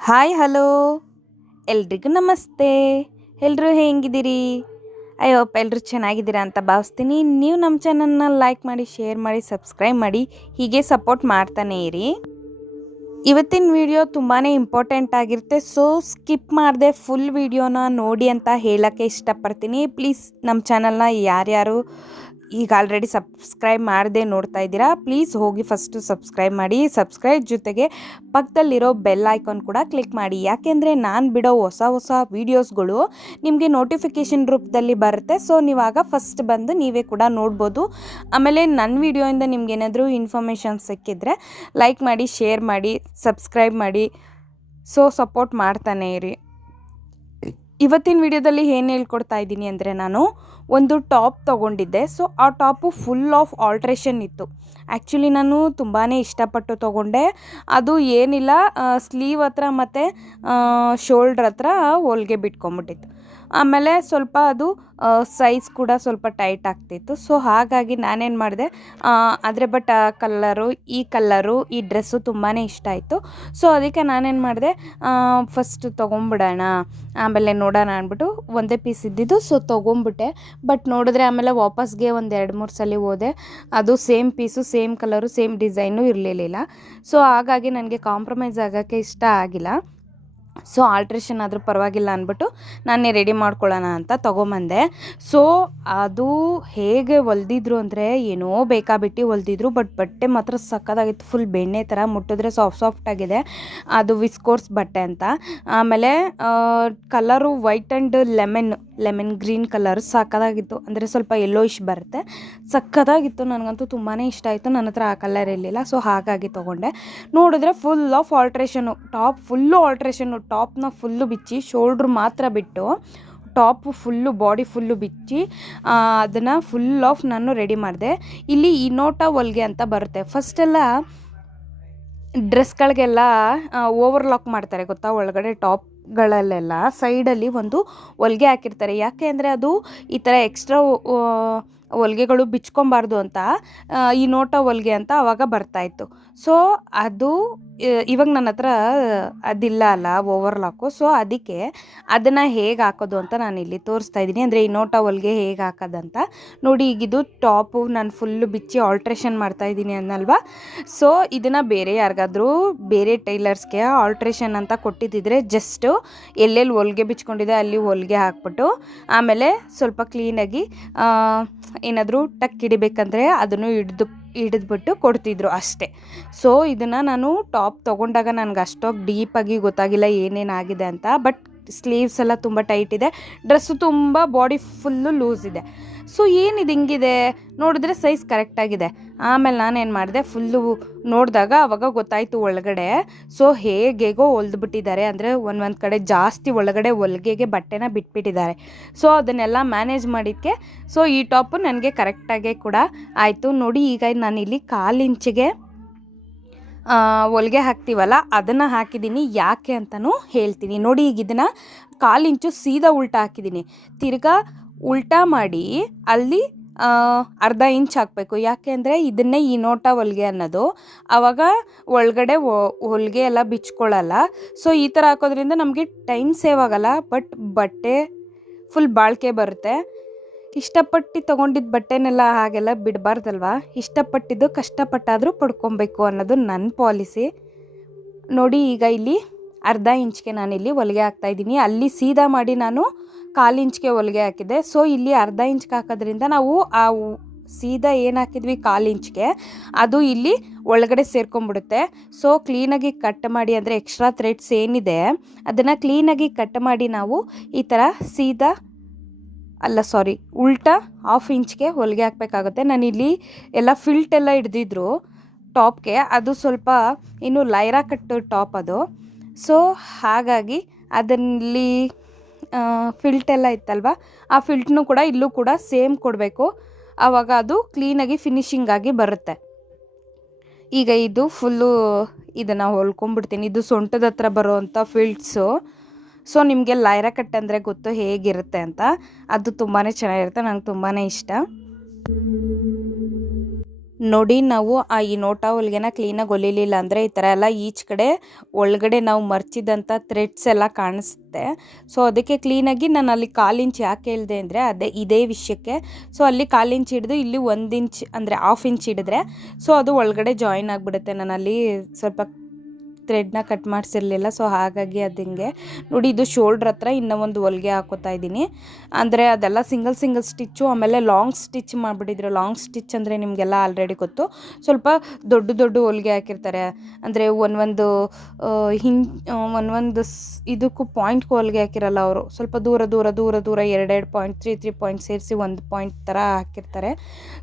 Hi hello ಎಲ್ರಿಗೂ ನಮಸ್ತೆ. ಎಲ್ಲರೂ ಹೇಗಿದ್ದೀರಿ? ಐ ಹೋಪ್ ಎಲ್ಲರೂ ಚೆನ್ನಾಗಿದ್ದೀರಾ ಅಂತ ಭಾವಿಸ್ತೀನಿ. ನೀವು ನಮ್ಮ ಚಾನಲ್ನ ಲೈಕ್ ಮಾಡಿ, ಶೇರ್ ಮಾಡಿ, ಸಬ್ಸ್ಕ್ರೈಬ್ ಮಾಡಿ, ಹೀಗೆ ಸಪೋರ್ಟ್ ಮಾಡ್ತಾನೆ ಇರಿ. ಇವತ್ತಿನ ವಿಡಿಯೋ ತುಂಬಾ ಇಂಪಾರ್ಟೆಂಟ್ ಆಗಿರುತ್ತೆ. ಸೊ ಸ್ಕಿಪ್ ಮಾಡದೆ ಫುಲ್ ವಿಡಿಯೋನ ನೋಡಿ ಅಂತ ಹೇಳೋಕ್ಕೆ ಇಷ್ಟಪಡ್ತೀನಿ. ಪ್ಲೀಸ್ ನಮ್ಮ ಚಾನಲ್ನ ಯಾರ್ಯಾರು ಈಗ ಆಲ್ರೆಡಿ ಸಬ್ಸ್ಕ್ರೈಬ್ ಮಾಡದೆ ನೋಡ್ತಾ ಇದ್ದೀರಾ, ಪ್ಲೀಸ್ ಹೋಗಿ ಫಸ್ಟು ಸಬ್ಸ್ಕ್ರೈಬ್ ಮಾಡಿ. ಸಬ್ಸ್ಕ್ರೈಬ್ ಜೊತೆಗೆ ಪಕ್ಕದಲ್ಲಿರೋ ಬೆಲ್ ಐಕಾನ್ ಕೂಡ ಕ್ಲಿಕ್ ಮಾಡಿ. ಯಾಕೆಂದರೆ ನಾನು ಬಿಡೋ ಹೊಸ ಹೊಸ ವೀಡಿಯೋಸ್ಗಳು ನಿಮಗೆ ನೋಟಿಫಿಕೇಷನ್ ರೂಪದಲ್ಲಿ ಬರುತ್ತೆ. ಸೊ ನೀವಾಗ ಫಸ್ಟ್ ಬಂದು ನೀವೇ ಕೂಡ ನೋಡ್ಬೋದು. ಆಮೇಲೆ ನನ್ನ ವಿಡಿಯೋಯಿಂದ ನಿಮ್ಗೇನಾದರೂ ಇನ್ಫಾರ್ಮೇಷನ್ ಸಿಕ್ಕಿದ್ರೆ ಲೈಕ್ ಮಾಡಿ, ಶೇರ್ ಮಾಡಿ, ಸಬ್ಸ್ಕ್ರೈಬ್ ಮಾಡಿ. ಸೊ ಸಪೋರ್ಟ್ ಮಾಡ್ತಾನೆ ಇರಿ. ಇವತ್ತಿನ ವಿಡಿಯೋದಲ್ಲಿ ಏನು ಹೇಳ್ಕೊಡ್ತಾ ಇದ್ದೀನಿ ಅಂದರೆ, ನಾನು ಒಂದು ಟಾಪ್ ತೊಗೊಂಡಿದ್ದೆ. ಸೊ ಆ ಟಾಪು ಫುಲ್ ಆಫ್ ಆಲ್ಟ್ರೇಷನ್ ಇತ್ತು. ಆ್ಯಕ್ಚುಲಿ ನಾನು ತುಂಬಾ ಇಷ್ಟಪಟ್ಟು ತೊಗೊಂಡೆ. ಅದು ಏನಿಲ್ಲ, ಸ್ಲೀವ್ ಹತ್ರ ಮತ್ತು ಶೋಲ್ಡ್ರ್ ಹತ್ರ ಹೊಲಿಗೆ ಬಿಟ್ಕೊಂಬಿಟ್ಟಿತ್ತು. ಆಮೇಲೆ ಸ್ವಲ್ಪ ಅದು ಸೈಜ್ ಕೂಡ ಸ್ವಲ್ಪ ಟೈಟ್ ಆಗ್ತಿತ್ತು. ಸೊ ಹಾಗಾಗಿ ನಾನೇನು ಮಾಡಿದೆ, ಆದರೆ ಬಟ್ ಈ ಕಲ್ಲರು ಈ ಡ್ರೆಸ್ಸು ತುಂಬಾ ಇಷ್ಟ ಆಯಿತು. ಸೊ ಅದಕ್ಕೆ ನಾನೇನು ಮಾಡಿದೆ, ಫಸ್ಟ್ ತೊಗೊಂಬಿಡೋಣ ಆಮೇಲೆ ನೋಡೋಣ ಅಂದ್ಬಿಟ್ಟು ಒಂದೇ ಪೀಸ್ ಇದ್ದಿದ್ದು. ಸೊ ತೊಗೊಂಬಿಟ್ಟೆ. ಬಟ್ ನೋಡಿದ್ರೆ ಆಮೇಲೆ ವಾಪಸ್ಗೆ ಒಂದು 2-3 ಸಲ ಹೋದೆ. ಅದು same piece, same colour, same design ಇರಲಿಲ್ಲ. ಸೊ ಹಾಗಾಗಿ ನನಗೆ ಕಾಂಪ್ರಮೈಸ್ ಆಗೋಕ್ಕೆ ಇಷ್ಟ ಆಗಿಲ್ಲ. ಸೊ ಆಲ್ಟ್ರೇಷನ್ ಆದರೂ ಪರವಾಗಿಲ್ಲ ಅಂದ್ಬಿಟ್ಟು ನಾನೇ ರೆಡಿ ಮಾಡ್ಕೊಳ್ಳೋಣ ಅಂತ ತೊಗೊಂಬಂದೆ. ಸೊ ಅದು ಹೇಗೆ ಹೊಲ್ದಿದ್ರು ಅಂದರೆ, ಏನೋ ಬೇಕಾಬಿಟ್ಟು ಹೊಲ್ದಿದ್ರು. ಬಟ್ ಬಟ್ಟೆ ಮಾತ್ರ ಸಕ್ಕತ್ತಾಗಿತ್ತು. ಫುಲ್ ಬೆಣ್ಣೆ ಥರ, ಮುಟ್ಟಿದ್ರೆ ಸಾಫ್ಟ್ ಆಗಿದೆ. ಅದು ವಿಸ್ಕೋರ್ಸ್ ಬಟ್ಟೆ ಅಂತ. ಆಮೇಲೆ colour white and lemon green colour ಸಕ್ಕತ್ತಾಗಿತ್ತು. ಅಂದರೆ ಸ್ವಲ್ಪ ಯೆಲ್ಲೋಯಿಶ್ ಬರುತ್ತೆ, ಸಕ್ಕತ್ತಾಗಿತ್ತು. ನನಗಂತೂ ತುಂಬಾ ಇಷ್ಟ ಆಯಿತು. ನನ್ನ ಹತ್ರ ಆ ಕಲರ್ ಇರಲಿಲ್ಲ. ಸೊ ಹಾಗಾಗಿ ತೊಗೊಂಡೆ. ನೋಡಿದ್ರೆ full of alteration, top full alteration. ಟಾಪ್ನ ಫುಲ್ಲು ಬಿಚ್ಚಿ, ಶೋಲ್ಡ್ರ್ ಮಾತ್ರ ಬಿಟ್ಟು ಟಾಪು ಫುಲ್ಲು, ಬಾಡಿ ಫುಲ್ಲು ಬಿಚ್ಚಿ ಅದನ್ನು ಫುಲ್ ಆಫ್ ನಾನು ರೆಡಿ ಮಾಡಿದೆ. ಇಲ್ಲಿ ಇನೋಟ ಹೊಲಿಗೆ ಅಂತ ಬರುತ್ತೆ. ಫಸ್ಟೆಲ್ಲ ಡ್ರೆಸ್ಗಳಿಗೆಲ್ಲ ಓವರ್ಲಾಕ್ ಮಾಡ್ತಾರೆ ಗೊತ್ತಾ, ಒಳಗಡೆ ಟಾಪ್ಗಳಲ್ಲೆಲ್ಲ ಸೈಡಲ್ಲಿ ಒಂದು ಹೊಲಿಗೆ ಹಾಕಿರ್ತಾರೆ. ಯಾಕೆ ಅಂದರೆ ಅದು ಈ ಥರ ಎಕ್ಸ್ಟ್ರಾ ಹೊಲಿಗೆಗಳು ಬಿಚ್ಕೊಬಾರ್ದು ಅಂತ ಈ ನೋಟ ಹೊಲಿಗೆ ಅಂತ ಆವಾಗ ಬರ್ತಾಯಿತ್ತು. ಸೊ ಅದು ಇವಾಗ ನನ್ನ ಹತ್ರ ಅದಿಲ್ಲ ಅಲ್ಲ ಓವರ್ಲಾಕು. ಸೊ ಅದಕ್ಕೆ ಅದನ್ನು ಹೇಗೆ ಹಾಕೋದು ಅಂತ ನಾನು ಇಲ್ಲಿ ತೋರಿಸ್ತಾ ಇದ್ದೀನಿ. ಅಂದರೆ ಈ ನೋಟ ಹೊಲಿಗೆ ಹೇಗೆ ಹಾಕೋದಂತ ನೋಡಿ. ಈಗಿದು ಟಾಪು ನಾನು ಫುಲ್ಲು ಬಿಚ್ಚಿ ಆಲ್ಟ್ರೇಷನ್ ಮಾಡ್ತಾಯಿದ್ದೀನಿ ಅನ್ನಲ್ವಾ. ಸೊ ಇದನ್ನು ಬೇರೆ ಯಾರಿಗಾದ್ರೂ, ಬೇರೆ ಟೈಲರ್ಸ್ಗೆ ಆಲ್ಟ್ರೇಷನ್ ಅಂತ ಕೊಟ್ಟಿದ್ದಿದ್ರೆ ಜಸ್ಟು ಎಲ್ಲೆಲ್ಲಿ ಹೊಲಿಗೆ ಬಿಚ್ಕೊಂಡಿದೆ ಅಲ್ಲಿ ಹೊಲಿಗೆ ಹಾಕ್ಬಿಟ್ಟು ಆಮೇಲೆ ಸ್ವಲ್ಪ ಕ್ಲೀನಾಗಿ ಏನಾದರೂ ಟಕ್ ಹಿಡಿಬೇಕಂದ್ರೆ ಅದನ್ನು ಹಿಡಿದ್ಬಿಟ್ಟು ಕೊಡ್ತಿದ್ರು ಅಷ್ಟೇ. ಸೊ ಇದನ್ನು ನಾನು ಟಾಪ್ ತೊಗೊಂಡಾಗ ನನಗೆ ಅಷ್ಟೊಂದು ಡೀಪಾಗಿ ಗೊತ್ತಾಗಿಲ್ಲ ಏನೇನಾಗಿದೆ ಅಂತ. ಬಟ್ ಸ್ಲೀವ್ಸ್ ಎಲ್ಲ ತುಂಬ ಟೈಟ್ ಇದೆ, ಡ್ರೆಸ್ಸು ತುಂಬ ಬಾಡಿ ಫುಲ್ಲು ಲೂಸ್ ಇದೆ. ಸೊ ಏನಿದು ಹಿಂಗಿದೆ ನೋಡಿದ್ರೆ ಸೈಜ್ ಕರೆಕ್ಟಾಗಿದೆ. ಆಮೇಲೆ ನಾನೇನು ಮಾಡಿದೆ, ಫುಲ್ಲು ನೋಡಿದಾಗ ಆವಾಗ ಗೊತ್ತಾಯಿತು ಒಳಗಡೆ. ಸೊ ಹೇಗೇಗೋ ಹೊಲ್ದುಬಿಟ್ಟಿದ್ದಾರೆ, ಅಂದರೆ ಒಂದು ಕಡೆ ಜಾಸ್ತಿ ಒಳಗಡೆ ಹೊಲಿಗೆಗೆ ಬಟ್ಟೆನ ಬಿಟ್ಬಿಟ್ಟಿದ್ದಾರೆ. ಸೊ ಅದನ್ನೆಲ್ಲ ಮ್ಯಾನೇಜ್ ಮಾಡಿದ್ದಕ್ಕೆ ಸೊ ಈ ಟಾಪು ನನಗೆ ಕರೆಕ್ಟಾಗೆ ಕೂಡ ಆಯಿತು. ನೋಡಿ ಈಗ ನಾನಿಲ್ಲಿ 1/4 ಇಂಚಿಗೆ ಹೊಲಿಗೆ ಹಾಕ್ತೀವಲ್ಲ ಅದನ್ನು ಹಾಕಿದ್ದೀನಿ. ಯಾಕೆ ಅಂತಲೂ ಹೇಳ್ತೀನಿ ನೋಡಿ. ಈಗ ಇದನ್ನು 1/4 ಇಂಚು ಸೀದಾ ಉಲ್ಟಾ ಹಾಕಿದ್ದೀನಿ. ತಿರ್ಗಾ ಉಲ್ಟಾ ಮಾಡಿ ಅಲ್ಲಿ ಅರ್ಧ ಇಂಚ್ ಹಾಕಬೇಕು. ಯಾಕೆ ಅಂದರೆ ಇದನ್ನೇ ಈ ನೋಟ ಹೊಲಿಗೆ ಅನ್ನೋದು. ಆವಾಗ ಒಳಗಡೆ ಹೊಲಿಗೆ ಎಲ್ಲ ಬಿಚ್ಕೊಳ್ಳಲ್ಲ. ಸೊ ಈ ಥರ ಹಾಕೋದ್ರಿಂದ ನಮಗೆ ಟೈಮ್ ಸೇವ್ ಆಗೋಲ್ಲ, ಬಟ್ ಬಟ್ಟೆ ಫುಲ್ ಬಾಳಿಕೆ ಬರುತ್ತೆ. ಇಷ್ಟಪಟ್ಟು ತೊಗೊಂಡಿದ್ದ ಬಟ್ಟೆನೆಲ್ಲ ಹಾಗೆಲ್ಲ ಬಿಡಬಾರ್ದಲ್ವ. ಇಷ್ಟಪಟ್ಟಿದ್ದು ಕಷ್ಟಪಟ್ಟಾದರೂ ಪಡ್ಕೊಬೇಕು ಅನ್ನೋದು ನನ್ನ ಪಾಲಿಸಿ. ನೋಡಿ ಈಗ ಇಲ್ಲಿ ಅರ್ಧ ಇಂಚ್ಗೆ ನಾನಿಲ್ಲಿ ಹೊಲಿಗೆ ಹಾಕ್ತಾಯಿದ್ದೀನಿ. ಅಲ್ಲಿ ಸೀದಾ ಮಾಡಿ ನಾನು 1/4 ಇಂಚ್ಗೆ ಹೊಲಿಗೆ ಹಾಕಿದ್ದೆ. ಸೊ ಇಲ್ಲಿ ಅರ್ಧ ಇಂಚ್ಗೆ ಹಾಕೋದ್ರಿಂದ ನಾವು ಆ ಸೀದಾ ಏನು ಹಾಕಿದ್ವಿ 1/4 ಇಂಚ್ಗೆ ಅದು ಇಲ್ಲಿ ಒಳಗಡೆ ಸೇರ್ಕೊಂಡ್ಬಿಡುತ್ತೆ. ಸೊ ಕ್ಲೀನಾಗಿ ಕಟ್ ಮಾಡಿ, ಅಂದರೆ ಎಕ್ಸ್ಟ್ರಾ ಥ್ರೆಡ್ಸ್ ಏನಿದೆ ಅದನ್ನು ಕ್ಲೀನಾಗಿ ಕಟ್ ಮಾಡಿ ನಾವು ಈ ಥರ ಸೀದಾ ಉಲ್ಟಾ 1/2 ಇಂಚ್ಗೆ ಹೊಲಿಗೆ ಹಾಕಬೇಕಾಗುತ್ತೆ. ನಾನಿಲ್ಲಿ ಎಲ್ಲ ಫಿಲ್ಟೆಲ್ಲ ಹಿಡ್ದಿದ್ರು ಟಾಪ್ಗೆ. ಅದು ಸ್ವಲ್ಪ ಇನ್ನು ಲೈರಾ ಕಟ್ಟು ಟಾಪ್ ಅದು. ಸೊ ಹಾಗಾಗಿ ಅದರಲ್ಲಿ ಫಿಲ್ಟೆಲ್ಲ ಇತ್ತಲ್ವ, ಆ ಫಿಲ್ಟ್ನು ಕೂಡ ಇಲ್ಲೂ ಕೂಡ ಸೇಮ್ ಕೊಡಬೇಕು. ಆವಾಗ ಅದು ಕ್ಲೀನಾಗಿ ಫಿನಿಶಿಂಗ್ ಆಗಿ ಬರುತ್ತೆ. ಈಗ ಇದು ಫುಲ್ಲು ಇದನ್ನು ಹೊಲ್ಕೊಂಡ್ಬಿಡ್ತೀನಿ. ಇದು ಸೊಂಟದ ಹತ್ರ ಬರೋವಂಥ ಫಿಲ್ಟ್ಸು. ಸೊ ನಿಮಗೆ ಲೈರಾ ಕಟ್ ಅಂದರೆ ಗೊತ್ತು ಹೇಗಿರುತ್ತೆ ಅಂತ. ಅದು ತುಂಬಾ ಚೆನ್ನಾಗಿರುತ್ತೆ, ನಂಗೆ ತುಂಬಾ ಇಷ್ಟ. ನೋಡಿ ನಾವು ಈ ನೋಟಾ ಹೊಲಿಗೆನ ಕ್ಲೀನಾಗಿ ಹೊಲಿಲಿಲ್ಲ ಅಂದರೆ ಈ ಥರ ಎಲ್ಲ ಈಚ್ ಕಡೆ ಒಳಗಡೆ ನಾವು ಮರ್ಚಿದಂಥ ಥ್ರೆಡ್ಸ್ ಎಲ್ಲ ಕಾಣಿಸುತ್ತೆ. ಸೊ ಅದಕ್ಕೆ ಕ್ಲೀನಾಗಿ ನಾನು ಅಲ್ಲಿ 1/4 ಇಂಚ್ ಯಾಕೆ ಹೇಳಿದೆ ಅಂದರೆ ಇದೇ ವಿಷಯಕ್ಕೆ. ಸೊ ಅಲ್ಲಿ 1/4 ಇಂಚ್ ಹಿಡಿದು ಇಲ್ಲಿ 1 ಇಂಚ್ ಅಂದರೆ 1/2 ಇಂಚ್ ಹಿಡಿದ್ರೆ ಸೊ ಅದು ಒಳಗಡೆ ಜಾಯಿನ್ ಆಗಿಬಿಡುತ್ತೆ. ನಾನು ಅಲ್ಲಿ ಸ್ವಲ್ಪ ಥ್ರೆಡ್ನ ಕಟ್ ಮಾಡಿಸಿರಲಿಲ್ಲ, ಸೊ ಹಾಗಾಗಿ ಅದು ಹಿಂಗೆ ನೋಡಿ. ಇದು ಶೋಲ್ಡ್ರ್ ಹತ್ರ ಇನ್ನೂ ಒಂದು ಹೊಲಿಗೆ ಹಾಕೋತಾ ಇದ್ದೀನಿ. ಅಂದರೆ ಅದೆಲ್ಲ ಸಿಂಗಲ್ ಸ್ಟಿಚ್ಚು, ಆಮೇಲೆ ಲಾಂಗ್ ಸ್ಟಿಚ್ ಮಾಡಿಬಿಟ್ಟಿದ್ರು. ಲಾಂಗ್ ಸ್ಟಿಚ್ ಅಂದರೆ ನಿಮಗೆಲ್ಲ ಆಲ್ರೆಡಿ ಗೊತ್ತು. ಸ್ವಲ್ಪ ದೊಡ್ಡ ಹೊಲಿಗೆ ಹಾಕಿರ್ತಾರೆ, ಅಂದರೆ ಒಂದೊಂದು ಇದಕ್ಕೂ ಪಾಯಿಂಟ್ಗೂ ಹೊಲಿಗೆ ಹಾಕಿರಲ್ಲ ಅವರು. ಸ್ವಲ್ಪ ದೂರ 2 ಪಾಯಿಂಟ್ 3 ಪಾಯಿಂಟ್ ಸೇರಿಸಿ 1 ಪಾಯಿಂಟ್ ಥರ ಹಾಕಿರ್ತಾರೆ.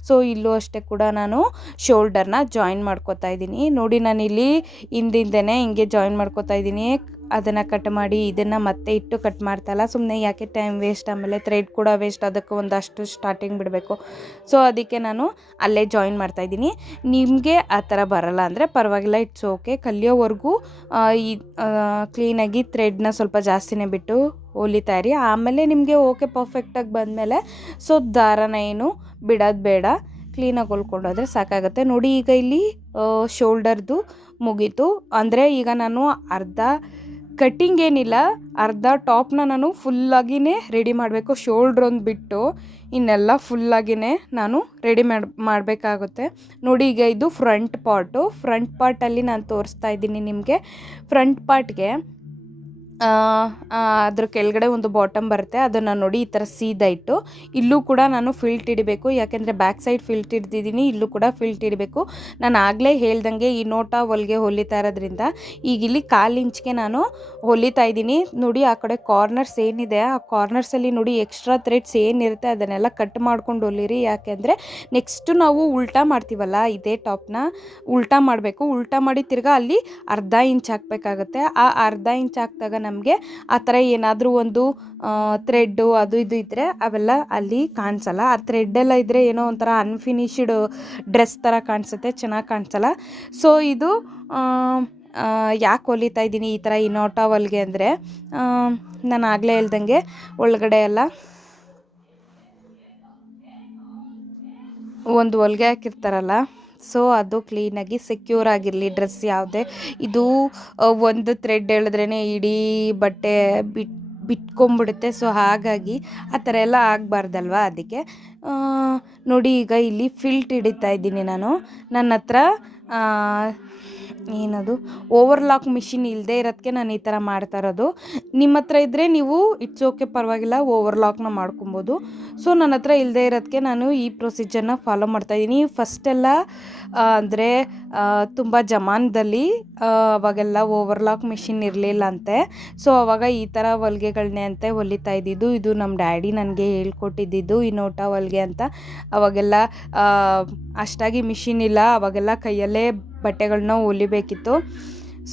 ಸೊ ಇಲ್ಲೂ ಅಷ್ಟೇ ಕೂಡ ನಾನು ಶೋಲ್ಡರ್ನ ಜಾಯಿನ್ ಮಾಡ್ಕೋತಾ ಇದ್ದೀನಿ. ನೋಡಿ ನಾನಿಲ್ಲಿ ಹಿಂದಿಂದನೇ ಹಿಂಗೆ ಜಾಯಿನ್ ಮಾಡ್ಕೋತಾ ಇದ್ದೀನಿ. ಅದನ್ನು ಕಟ್ ಮಾಡಿ ಇದನ್ನು ಮತ್ತೆ ಇಟ್ಟು ಕಟ್ ಮಾಡ್ತಾಯಿಲ್ಲ, ಸುಮ್ಮನೆ ಯಾಕೆ ಟೈಮ್ ವೇಸ್ಟ್, ಆಮೇಲೆ ಥ್ರೆಡ್ ಕೂಡ ವೇಸ್ಟ್, ಅದಕ್ಕೆ ಒಂದಷ್ಟು ಸ್ಟಾರ್ಟಿಂಗ್ ಬಿಡಬೇಕು. ಸೊ ಅದಕ್ಕೆ ನಾನು ಅಲ್ಲೇ ಜಾಯಿನ್ ಮಾಡ್ತಾಯಿದ್ದೀನಿ. ನಿಮಗೆ ಆ ಥರ ಬರಲ್ಲ ಅಂದರೆ ಪರವಾಗಿಲ್ಲ, ಇಟ್ಸ್ ಓಕೆ. ಕಲಿಯೋವರೆಗೂ ಕ್ಲೀನಾಗಿ ಥ್ರೆಡ್ನ ಸ್ವಲ್ಪ ಜಾಸ್ತಿನೇ ಬಿಟ್ಟು ಹೊಲಿತಾ ಇರಿ. ಆಮೇಲೆ ನಿಮಗೆ ಓಕೆ ಪರ್ಫೆಕ್ಟಾಗಿ ಬಂದಮೇಲೆ ಸೊ ದಾರನ ಏನು ಬಿಡೋದು ಬೇಡ, ಕ್ಲೀನಾಗಿ ಹೊಲ್ಕೊಂಡೋದ್ರೆ ಸಾಕಾಗುತ್ತೆ. ನೋಡಿ ಈಗ ಇಲ್ಲಿ ಶೋಲ್ಡರ್ದು ಮುಗೀತು. ಅಂದರೆ ಈಗ ನಾನು ಅರ್ಧ ಕಟ್ಟಿಂಗ್ ಏನಿಲ್ಲ, ಅರ್ಧ ಟಾಪ್ನ ನಾನು ಫುಲ್ಲಾಗಿಯೇ ರೆಡಿ ಮಾಡಬೇಕು. ಶೋಲ್ಡ್ರ್ ಒಂದು ಬಿಟ್ಟು ಇನ್ನೆಲ್ಲ ಫುಲ್ಲಾಗಿಯೇ ನಾನು ರೆಡಿ ಮಾಡಬೇಕಾಗುತ್ತೆ. ನೋಡಿ ಈಗ ಇದು ಫ್ರಂಟ್ ಪಾರ್ಟಲ್ಲಿ ನಾನು ತೋರಿಸ್ತಾ ಇದ್ದೀನಿ ನಿಮಗೆ. ಫ್ರಂಟ್ ಪಾರ್ಟ್ಗೆ ಅದ್ರ ಕೆಳಗಡೆ ಒಂದು ಬಾಟಮ್ ಬರುತ್ತೆ, ಅದನ್ನು ನೋಡಿ ಈ ಥರ ಸೀದಾ ಇಟ್ಟು ಇಲ್ಲೂ ಕೂಡ ನಾನು ಫಿಲ್ಟ್ ಹಿಡಿಬೇಕು. ಯಾಕೆಂದರೆ ಬ್ಯಾಕ್ ಸೈಡ್ ಫಿಲ್ಟ್ ಹಿಡ್ದಿದ್ದೀನಿ, ಇಲ್ಲೂ ಕೂಡ ಫಿಲ್ಟ್ ಹಿಡಿಬೇಕು. ನಾನು ಆಗಲೇ ಹೇಳ್ದಂಗೆ ಈ ನೋಟಾ ಹೊಲಿಗೆ ಹೊಲಿತಾ ಇರೋದ್ರಿಂದ ಈಗ ಇಲ್ಲಿ 1/4 ಇಂಚ್ಗೆ ನಾನು ಹೊಲಿತಾ ಇದ್ದೀನಿ. ನೋಡಿ ಆ ಕಡೆ ಕಾರ್ನರ್ಸ್ ಏನಿದೆ, ಆ ಕಾರ್ನರ್ಸಲ್ಲಿ ನೋಡಿ ಎಕ್ಸ್ಟ್ರಾ ಥ್ರೆಡ್ಸ್ ಏನಿರುತ್ತೆ ಅದನ್ನೆಲ್ಲ ಕಟ್ ಮಾಡ್ಕೊಂಡು ಹೊಲಿರಿ. ಯಾಕೆಂದರೆ ನೆಕ್ಸ್ಟು ನಾವು ಉಲ್ಟಾ ಮಾಡ್ತೀವಲ್ಲ, ಇದೇ ಟಾಪ್ನ ಉಲ್ಟಾ ಮಾಡಬೇಕು. ಉಲ್ಟಾ ಮಾಡಿ ತಿರ್ಗಾ ಅಲ್ಲಿ ಅರ್ಧ ಇಂಚ್ ಹಾಕಬೇಕಾಗುತ್ತೆ. ಆ ಅರ್ಧ ಇಂಚ್ ಹಾಕಿದಾಗ ನಮಗೆ ಆ ಥರ ಏನಾದರೂ ಒಂದು ಥ್ರೆಡ್ಡು ಅದು ಇದು ಇದ್ದರೆ ಅವೆಲ್ಲ ಅಲ್ಲಿ ಕಾಣಿಸಲ್ಲ. ಆ ಥ್ರೆಡ್ಡೆಲ್ಲ ಇದ್ದರೆ ಏನೋ ಒಂಥರ ಅನ್ಫಿನಿಶ್ಡ್ ಡ್ರೆಸ್ ಥರ ಕಾಣಿಸುತ್ತೆ, ಚೆನ್ನಾಗಿ ಕಾಣಿಸಲ್ಲ. ಸೊ ಇದು ಯಾಕೆ ಹೊಲಿತಾ ಇದ್ದೀನಿ ಈ ಥರ ಈ ನೋಟಾ ಹೊಲಿಗೆ ಅಂದರೆ, ನಾನು ಆಗಲೇ ಹೇಳ್ದಂಗೆ ಒಳಗಡೆ ಎಲ್ಲ ಒಂದು ಹೊಲಿಗೆ ಹಾಕಿರ್ತಾರಲ್ಲ, ಸೊ ಅದು ಕ್ಲೀನಾಗಿ ಸೆಕ್ಯೂರ್ ಆಗಿರಲಿ ಡ್ರೆಸ್. ಯಾವುದೇ ಇದು ಒಂದು ಥ್ರೆಡ್ ಹೇಳಿದ್ರೇ ಇಡೀ ಬಟ್ಟೆ ಬಿಟ್ಕೊಂಬಿಡುತ್ತೆ. ಸೊ ಹಾಗಾಗಿ ಆ ಥರ ಎಲ್ಲ ಆಗಬಾರ್ದಲ್ವ, ಅದಕ್ಕೆ ನೋಡಿ ಈಗ ಇಲ್ಲಿ ಫಿಲ್ಟ್ ಹಿಡಿತಾ ಇದ್ದೀನಿ ನಾನು. ನನ್ನ ಹತ್ರ ಏನದು ಓವರ್ಲಾಕ್ ಮಿಷಿನ್ ಇಲ್ಲದೆ ಇರೋದಕ್ಕೆ ನಾನು ಈ ಥರ ಮಾಡ್ತಾ ಇರೋದು. ನಿಮ್ಮ ಹತ್ರ ಇದ್ದರೆ ನೀವು ಇಟ್ಸ್ ಓಕೆ, ಪರವಾಗಿಲ್ಲ, ಓವರ್ಲಾಕ್ನ ಮಾಡ್ಕೊಬೋದು. ಸೊ ನನ್ನ ಹತ್ರ ಇಲ್ಲದೆ ಇರೋದಕ್ಕೆ ನಾನು ಈ ಪ್ರೊಸೀಜರ್ನ ಫಾಲೋ ಮಾಡ್ತಾಯಿದ್ದೀನಿ. ಫಸ್ಟೆಲ್ಲ ಅಂದರೆ ತುಂಬ ಜಮಾನದಲ್ಲಿ ಅವಾಗೆಲ್ಲ ಓವರ್ಲಾಕ್ ಮಿಷಿನ್ ಇರಲಿಲ್ಲ ಅಂತೆ. ಸೊ ಅವಾಗ ಈ ಥರ ಹೊಲಿಗೆಗಳನ್ನೇ ಅಂತೆ ಹೊಲಿತಾ ಇದ್ದಿದ್ದು. ಇದು ನಮ್ಮ ಡ್ಯಾಡಿ ನನಗೆ ಹೇಳ್ಕೊಟ್ಟಿದ್ದು ಈ ನೋಟಾ ಹೊಲಿಗೆ ಅಂತ. ಅವಾಗೆಲ್ಲ ಅಷ್ಟಾಗಿ ಮಿಷಿನ್ ಇಲ್ಲ, ಅವಾಗೆಲ್ಲ ಕೈಯಲ್ಲೇ ಬಟ್ಟೆಗಳನ್ನ ಹೊಲಿಬೇಕಿತ್ತು.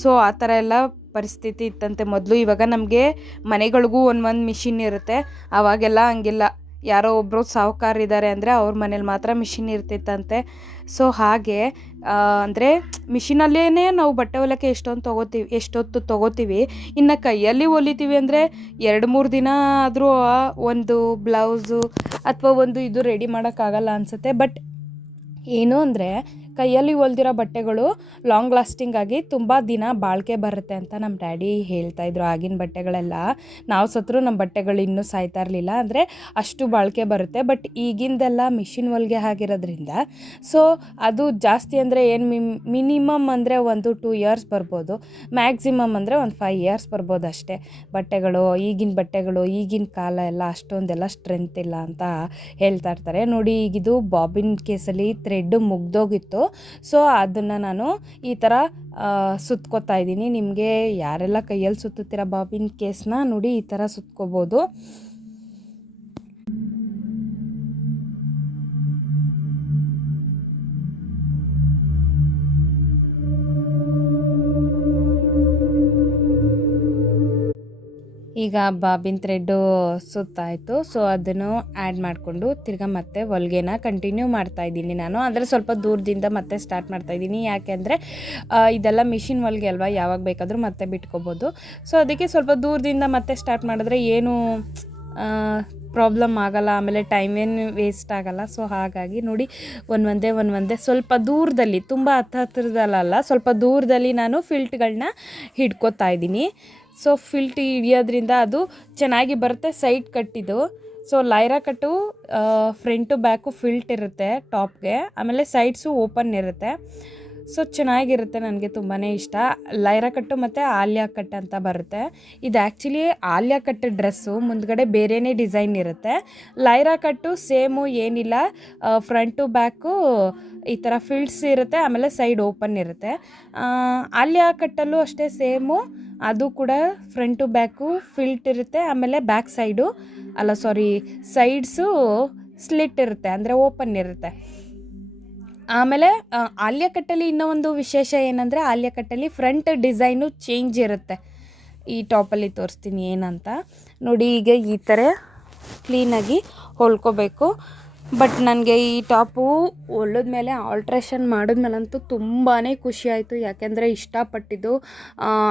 ಸೊ ಆ ಥರ ಎಲ್ಲ ಪರಿಸ್ಥಿತಿ ಇತ್ತಂತೆ ಮೊದಲು. ಇವಾಗ ನಮಗೆ ಮನೆಗಳಿಗೂ ಒಂದೊಂದು ಮಿಷಿನ್ ಇರುತ್ತೆ, ಆವಾಗೆಲ್ಲ ಹಂಗಿಲ್ಲ. ಯಾರೋ ಒಬ್ಬರು ಸಾಹುಕಾರಿದ್ದಾರೆ ಅಂದರೆ ಅವ್ರ ಮನೇಲಿ ಮಾತ್ರ ಮಿಷಿನ್ ಇರ್ತಿತ್ತಂತೆ. ಸೊ ಹಾಗೆ ಅಂದರೆ ಮಿಷಿನಲ್ಲೇ ನಾವು ಬಟ್ಟೆ ಹೊಲಿಯೋಕ್ಕೆ ಎಷ್ಟೊತ್ತು ತೊಗೋತೀವಿ. ಇನ್ನು ಕೈಯಲ್ಲಿ ಹೊಲಿತೀವಿ ಅಂದರೆ 2-3 ದಿನ ಆದರೂ ಒಂದು ಬ್ಲೌಸು ಅಥವಾ ಒಂದು ಇದು ರೆಡಿ ಮಾಡೋಕ್ಕಾಗಲ್ಲ ಅನಿಸುತ್ತೆ. ಬಟ್ ಏನು ಅಂದರೆ ಕೈಯಲ್ಲಿ ಹೊಲ್ದಿರೋ ಬಟ್ಟೆಗಳು ಲಾಂಗ್ ಲಾಸ್ಟಿಂಗ್ ಆಗಿ ತುಂಬ ದಿನ ಬಾಳಿಕೆ ಬರುತ್ತೆ ಅಂತ ನಮ್ಮ ಡ್ಯಾಡಿ ಹೇಳ್ತಾಯಿದ್ರು. ಆಗಿನ ಬಟ್ಟೆಗಳೆಲ್ಲ ನಾವು ಸತ್ರು ನಮ್ಮ ಬಟ್ಟೆಗಳು ಇನ್ನೂ ಸಾಯ್ತಾ ಇರಲಿಲ್ಲ, ಅಂದರೆ ಅಷ್ಟು ಬಾಳಿಕೆ ಬರುತ್ತೆ. ಬಟ್ ಈಗಿಂದೆಲ್ಲ ಮಿಷಿನ್ ಹೊಲಿಗೆ ಆಗಿರೋದ್ರಿಂದ ಸೊ ಅದು ಜಾಸ್ತಿ ಅಂದರೆ ಏನು ಮಿನಿಮಮ್ ಅಂದರೆ 1-2 ಇಯರ್ಸ್ ಬರ್ಬೋದು, ಮ್ಯಾಕ್ಸಿಮಮ್ ಅಂದರೆ ಒಂದು 5 ಇಯರ್ಸ್ ಬರ್ಬೋದು ಅಷ್ಟೇ. ಬಟ್ಟೆಗಳು ಈಗಿನ ಕಾಲ ಎಲ್ಲ ಅಷ್ಟೊಂದೆಲ್ಲ ಸ್ಟ್ರೆಂತ್ ಇಲ್ಲ ಅಂತ ಹೇಳ್ತಾ ಇರ್ತಾರೆ. ನೋಡಿ ಈಗಿದು ಬಾಬಿನ್ ಕೇಸಲ್ಲಿ ಥ್ರೆಡ್ ಮುಗ್ದೋಗಿತ್ತು. ಸೊ ಅದನ್ನು ನಾನು ಈ ಥರ ಸುತ್ಕೋತಾ ಇದ್ದೀನಿ. ನಿಮಗೆ ಯಾರೆಲ್ಲ ಕೈಯಲ್ಲಿ ಸುತ್ತುತ್ತೀರ ಬಾಬಿನ್ ಕೇಸ್ನ ನೋಡಿ ಈ ಥರ ಸುತ್ಕೋಬೋದು. ಈಗ ಬಾಬಿನ್ ಥ್ರೆಡ್ಡು ಸುತ್ತಾಯಿತು. ಸೊ ಅದನ್ನು ಆ್ಯಡ್ ಮಾಡಿಕೊಂಡು ತಿರ್ಗಾ ಮತ್ತೆ ಹೊಲಿಗೆನ ಕಂಟಿನ್ಯೂ ಮಾಡ್ತಾಯಿದ್ದೀನಿ ನಾನು. ಅಂದರೆ ಸ್ವಲ್ಪ ದೂರದಿಂದ ಮತ್ತೆ ಸ್ಟಾರ್ಟ್ ಮಾಡ್ತಾಯಿದ್ದೀನಿ. ಯಾಕೆಂದರೆ ಇದೆಲ್ಲ ಮಿಷಿನ್ ಹೊಲಿಗೆ ಅಲ್ವಾ, ಯಾವಾಗ ಬೇಕಾದರೂ ಮತ್ತೆ ಬಿಟ್ಕೋಬೋದು. ಸೊ ಅದಕ್ಕೆ ಸ್ವಲ್ಪ ದೂರದಿಂದ ಮತ್ತೆ ಸ್ಟಾರ್ಟ್ ಮಾಡಿದ್ರೆ ಏನು ಪ್ರಾಬ್ಲಮ್ ಆಗಲ್ಲ, ಆಮೇಲೆ ಟೈಮ್ ಏನು ವೇಸ್ಟ್ ಆಗಲ್ಲ. ಸೊ ಹಾಗಾಗಿ ನೋಡಿ ಒಂದೊಂದೇ ಸ್ವಲ್ಪ ದೂರದಲ್ಲಿ, ತುಂಬ ಹತ್ರದಲ್ಲ, ಸ್ವಲ್ಪ ದೂರದಲ್ಲಿ ನಾನು ಫಿಲ್ಟ್ಗಳನ್ನ ಹಿಡ್ಕೊತಾ ಇದ್ದೀನಿ. ಸೊ ಫಿಲ್ಟ್ ಹಿಡಿಯೋದ್ರಿಂದ ಅದು ಚೆನ್ನಾಗಿ ಬರುತ್ತೆ. ಸೈಡ್ ಕಟ್ಟಿದ್ದು, ಸೊ ಲೈರಾ ಕಟ್ಟು ಫ್ರಂಟು ಬ್ಯಾಕು ಫಿಲ್ಟ್ ಇರುತ್ತೆ ಟಾಪ್ಗೆ, ಆಮೇಲೆ ಸೈಡ್ಸು ಓಪನ್ ಇರುತ್ತೆ. ಸೊ ಚೆನ್ನಾಗಿರುತ್ತೆ, ನನಗೆ ತುಂಬಾ ಇಷ್ಟ. ಲೈರಾ ಕಟ್ಟು ಮತ್ತು ಆಲಿಯಾ ಕಟ್ ಅಂತ ಬರುತ್ತೆ. ಇದು ಆ್ಯಕ್ಚುಲಿ ಆಲಿಯಾ ಕಟ್ ಡ್ರೆಸ್ಸು, ಮುಂದ್ಗಡೆ ಬೇರೆಯೇ ಡಿಸೈನ್ ಇರುತ್ತೆ. ಲೈರಾ ಕಟ್ಟು ಸೇಮು ಏನಿಲ್ಲ, ಫ್ರಂಟು ಬ್ಯಾಕು ಈ ಥರ ಫಿಲ್ಟ್ಸ್ ಇರುತ್ತೆ, ಆಮೇಲೆ ಸೈಡ್ ಓಪನ್ ಇರುತ್ತೆ. ಆಲಿಯಾ ಕಟ್ಟಲ್ಲೂ ಅಷ್ಟೇ ಸೇಮು, ಅದು ಕೂಡ ಫ್ರಂಟು ಬ್ಯಾಕು ಫಿಲ್ಟ್ ಇರುತ್ತೆ, ಆಮೇಲೆ ಬ್ಯಾಕ್ ಸೈಡು ಸೈಡ್ಸು ಸ್ಲಿಟ್ ಇರುತ್ತೆ, ಅಂದರೆ ಓಪನ್ ಇರುತ್ತೆ. ಆಮೇಲೆ ಆಲಿಯಾ ಕಟ್ಟಲ್ಲಿ ಇನ್ನೂ ಒಂದು ವಿಶೇಷ ಏನಂದರೆ, ಆಲಿಯಾ ಕಟ್ಟಲ್ಲಿ ಫ್ರಂಟ್ ಡಿಸೈನು ಚೇಂಜ್ ಇರುತ್ತೆ. ಈ ಟಾಪಲ್ಲಿ ತೋರಿಸ್ತೀನಿ ಏನಂತ ನೋಡಿ. ಈಗ ಈ ಥರ ಕ್ಲೀನಾಗಿ ಹೊಲ್ಕೋಬೇಕು. ಬಟ್ ನನಗೆ ಈ ಟಾಪು ಹೊಲಿದ್ಮೇಲೆ ಆಲ್ಟ್ರೇಷನ್ ಮಾಡಿದ್ಮೇಲಂತೂ ತುಂಬಾ ಖುಷಿ ಆಯಿತು. ಯಾಕೆಂದರೆ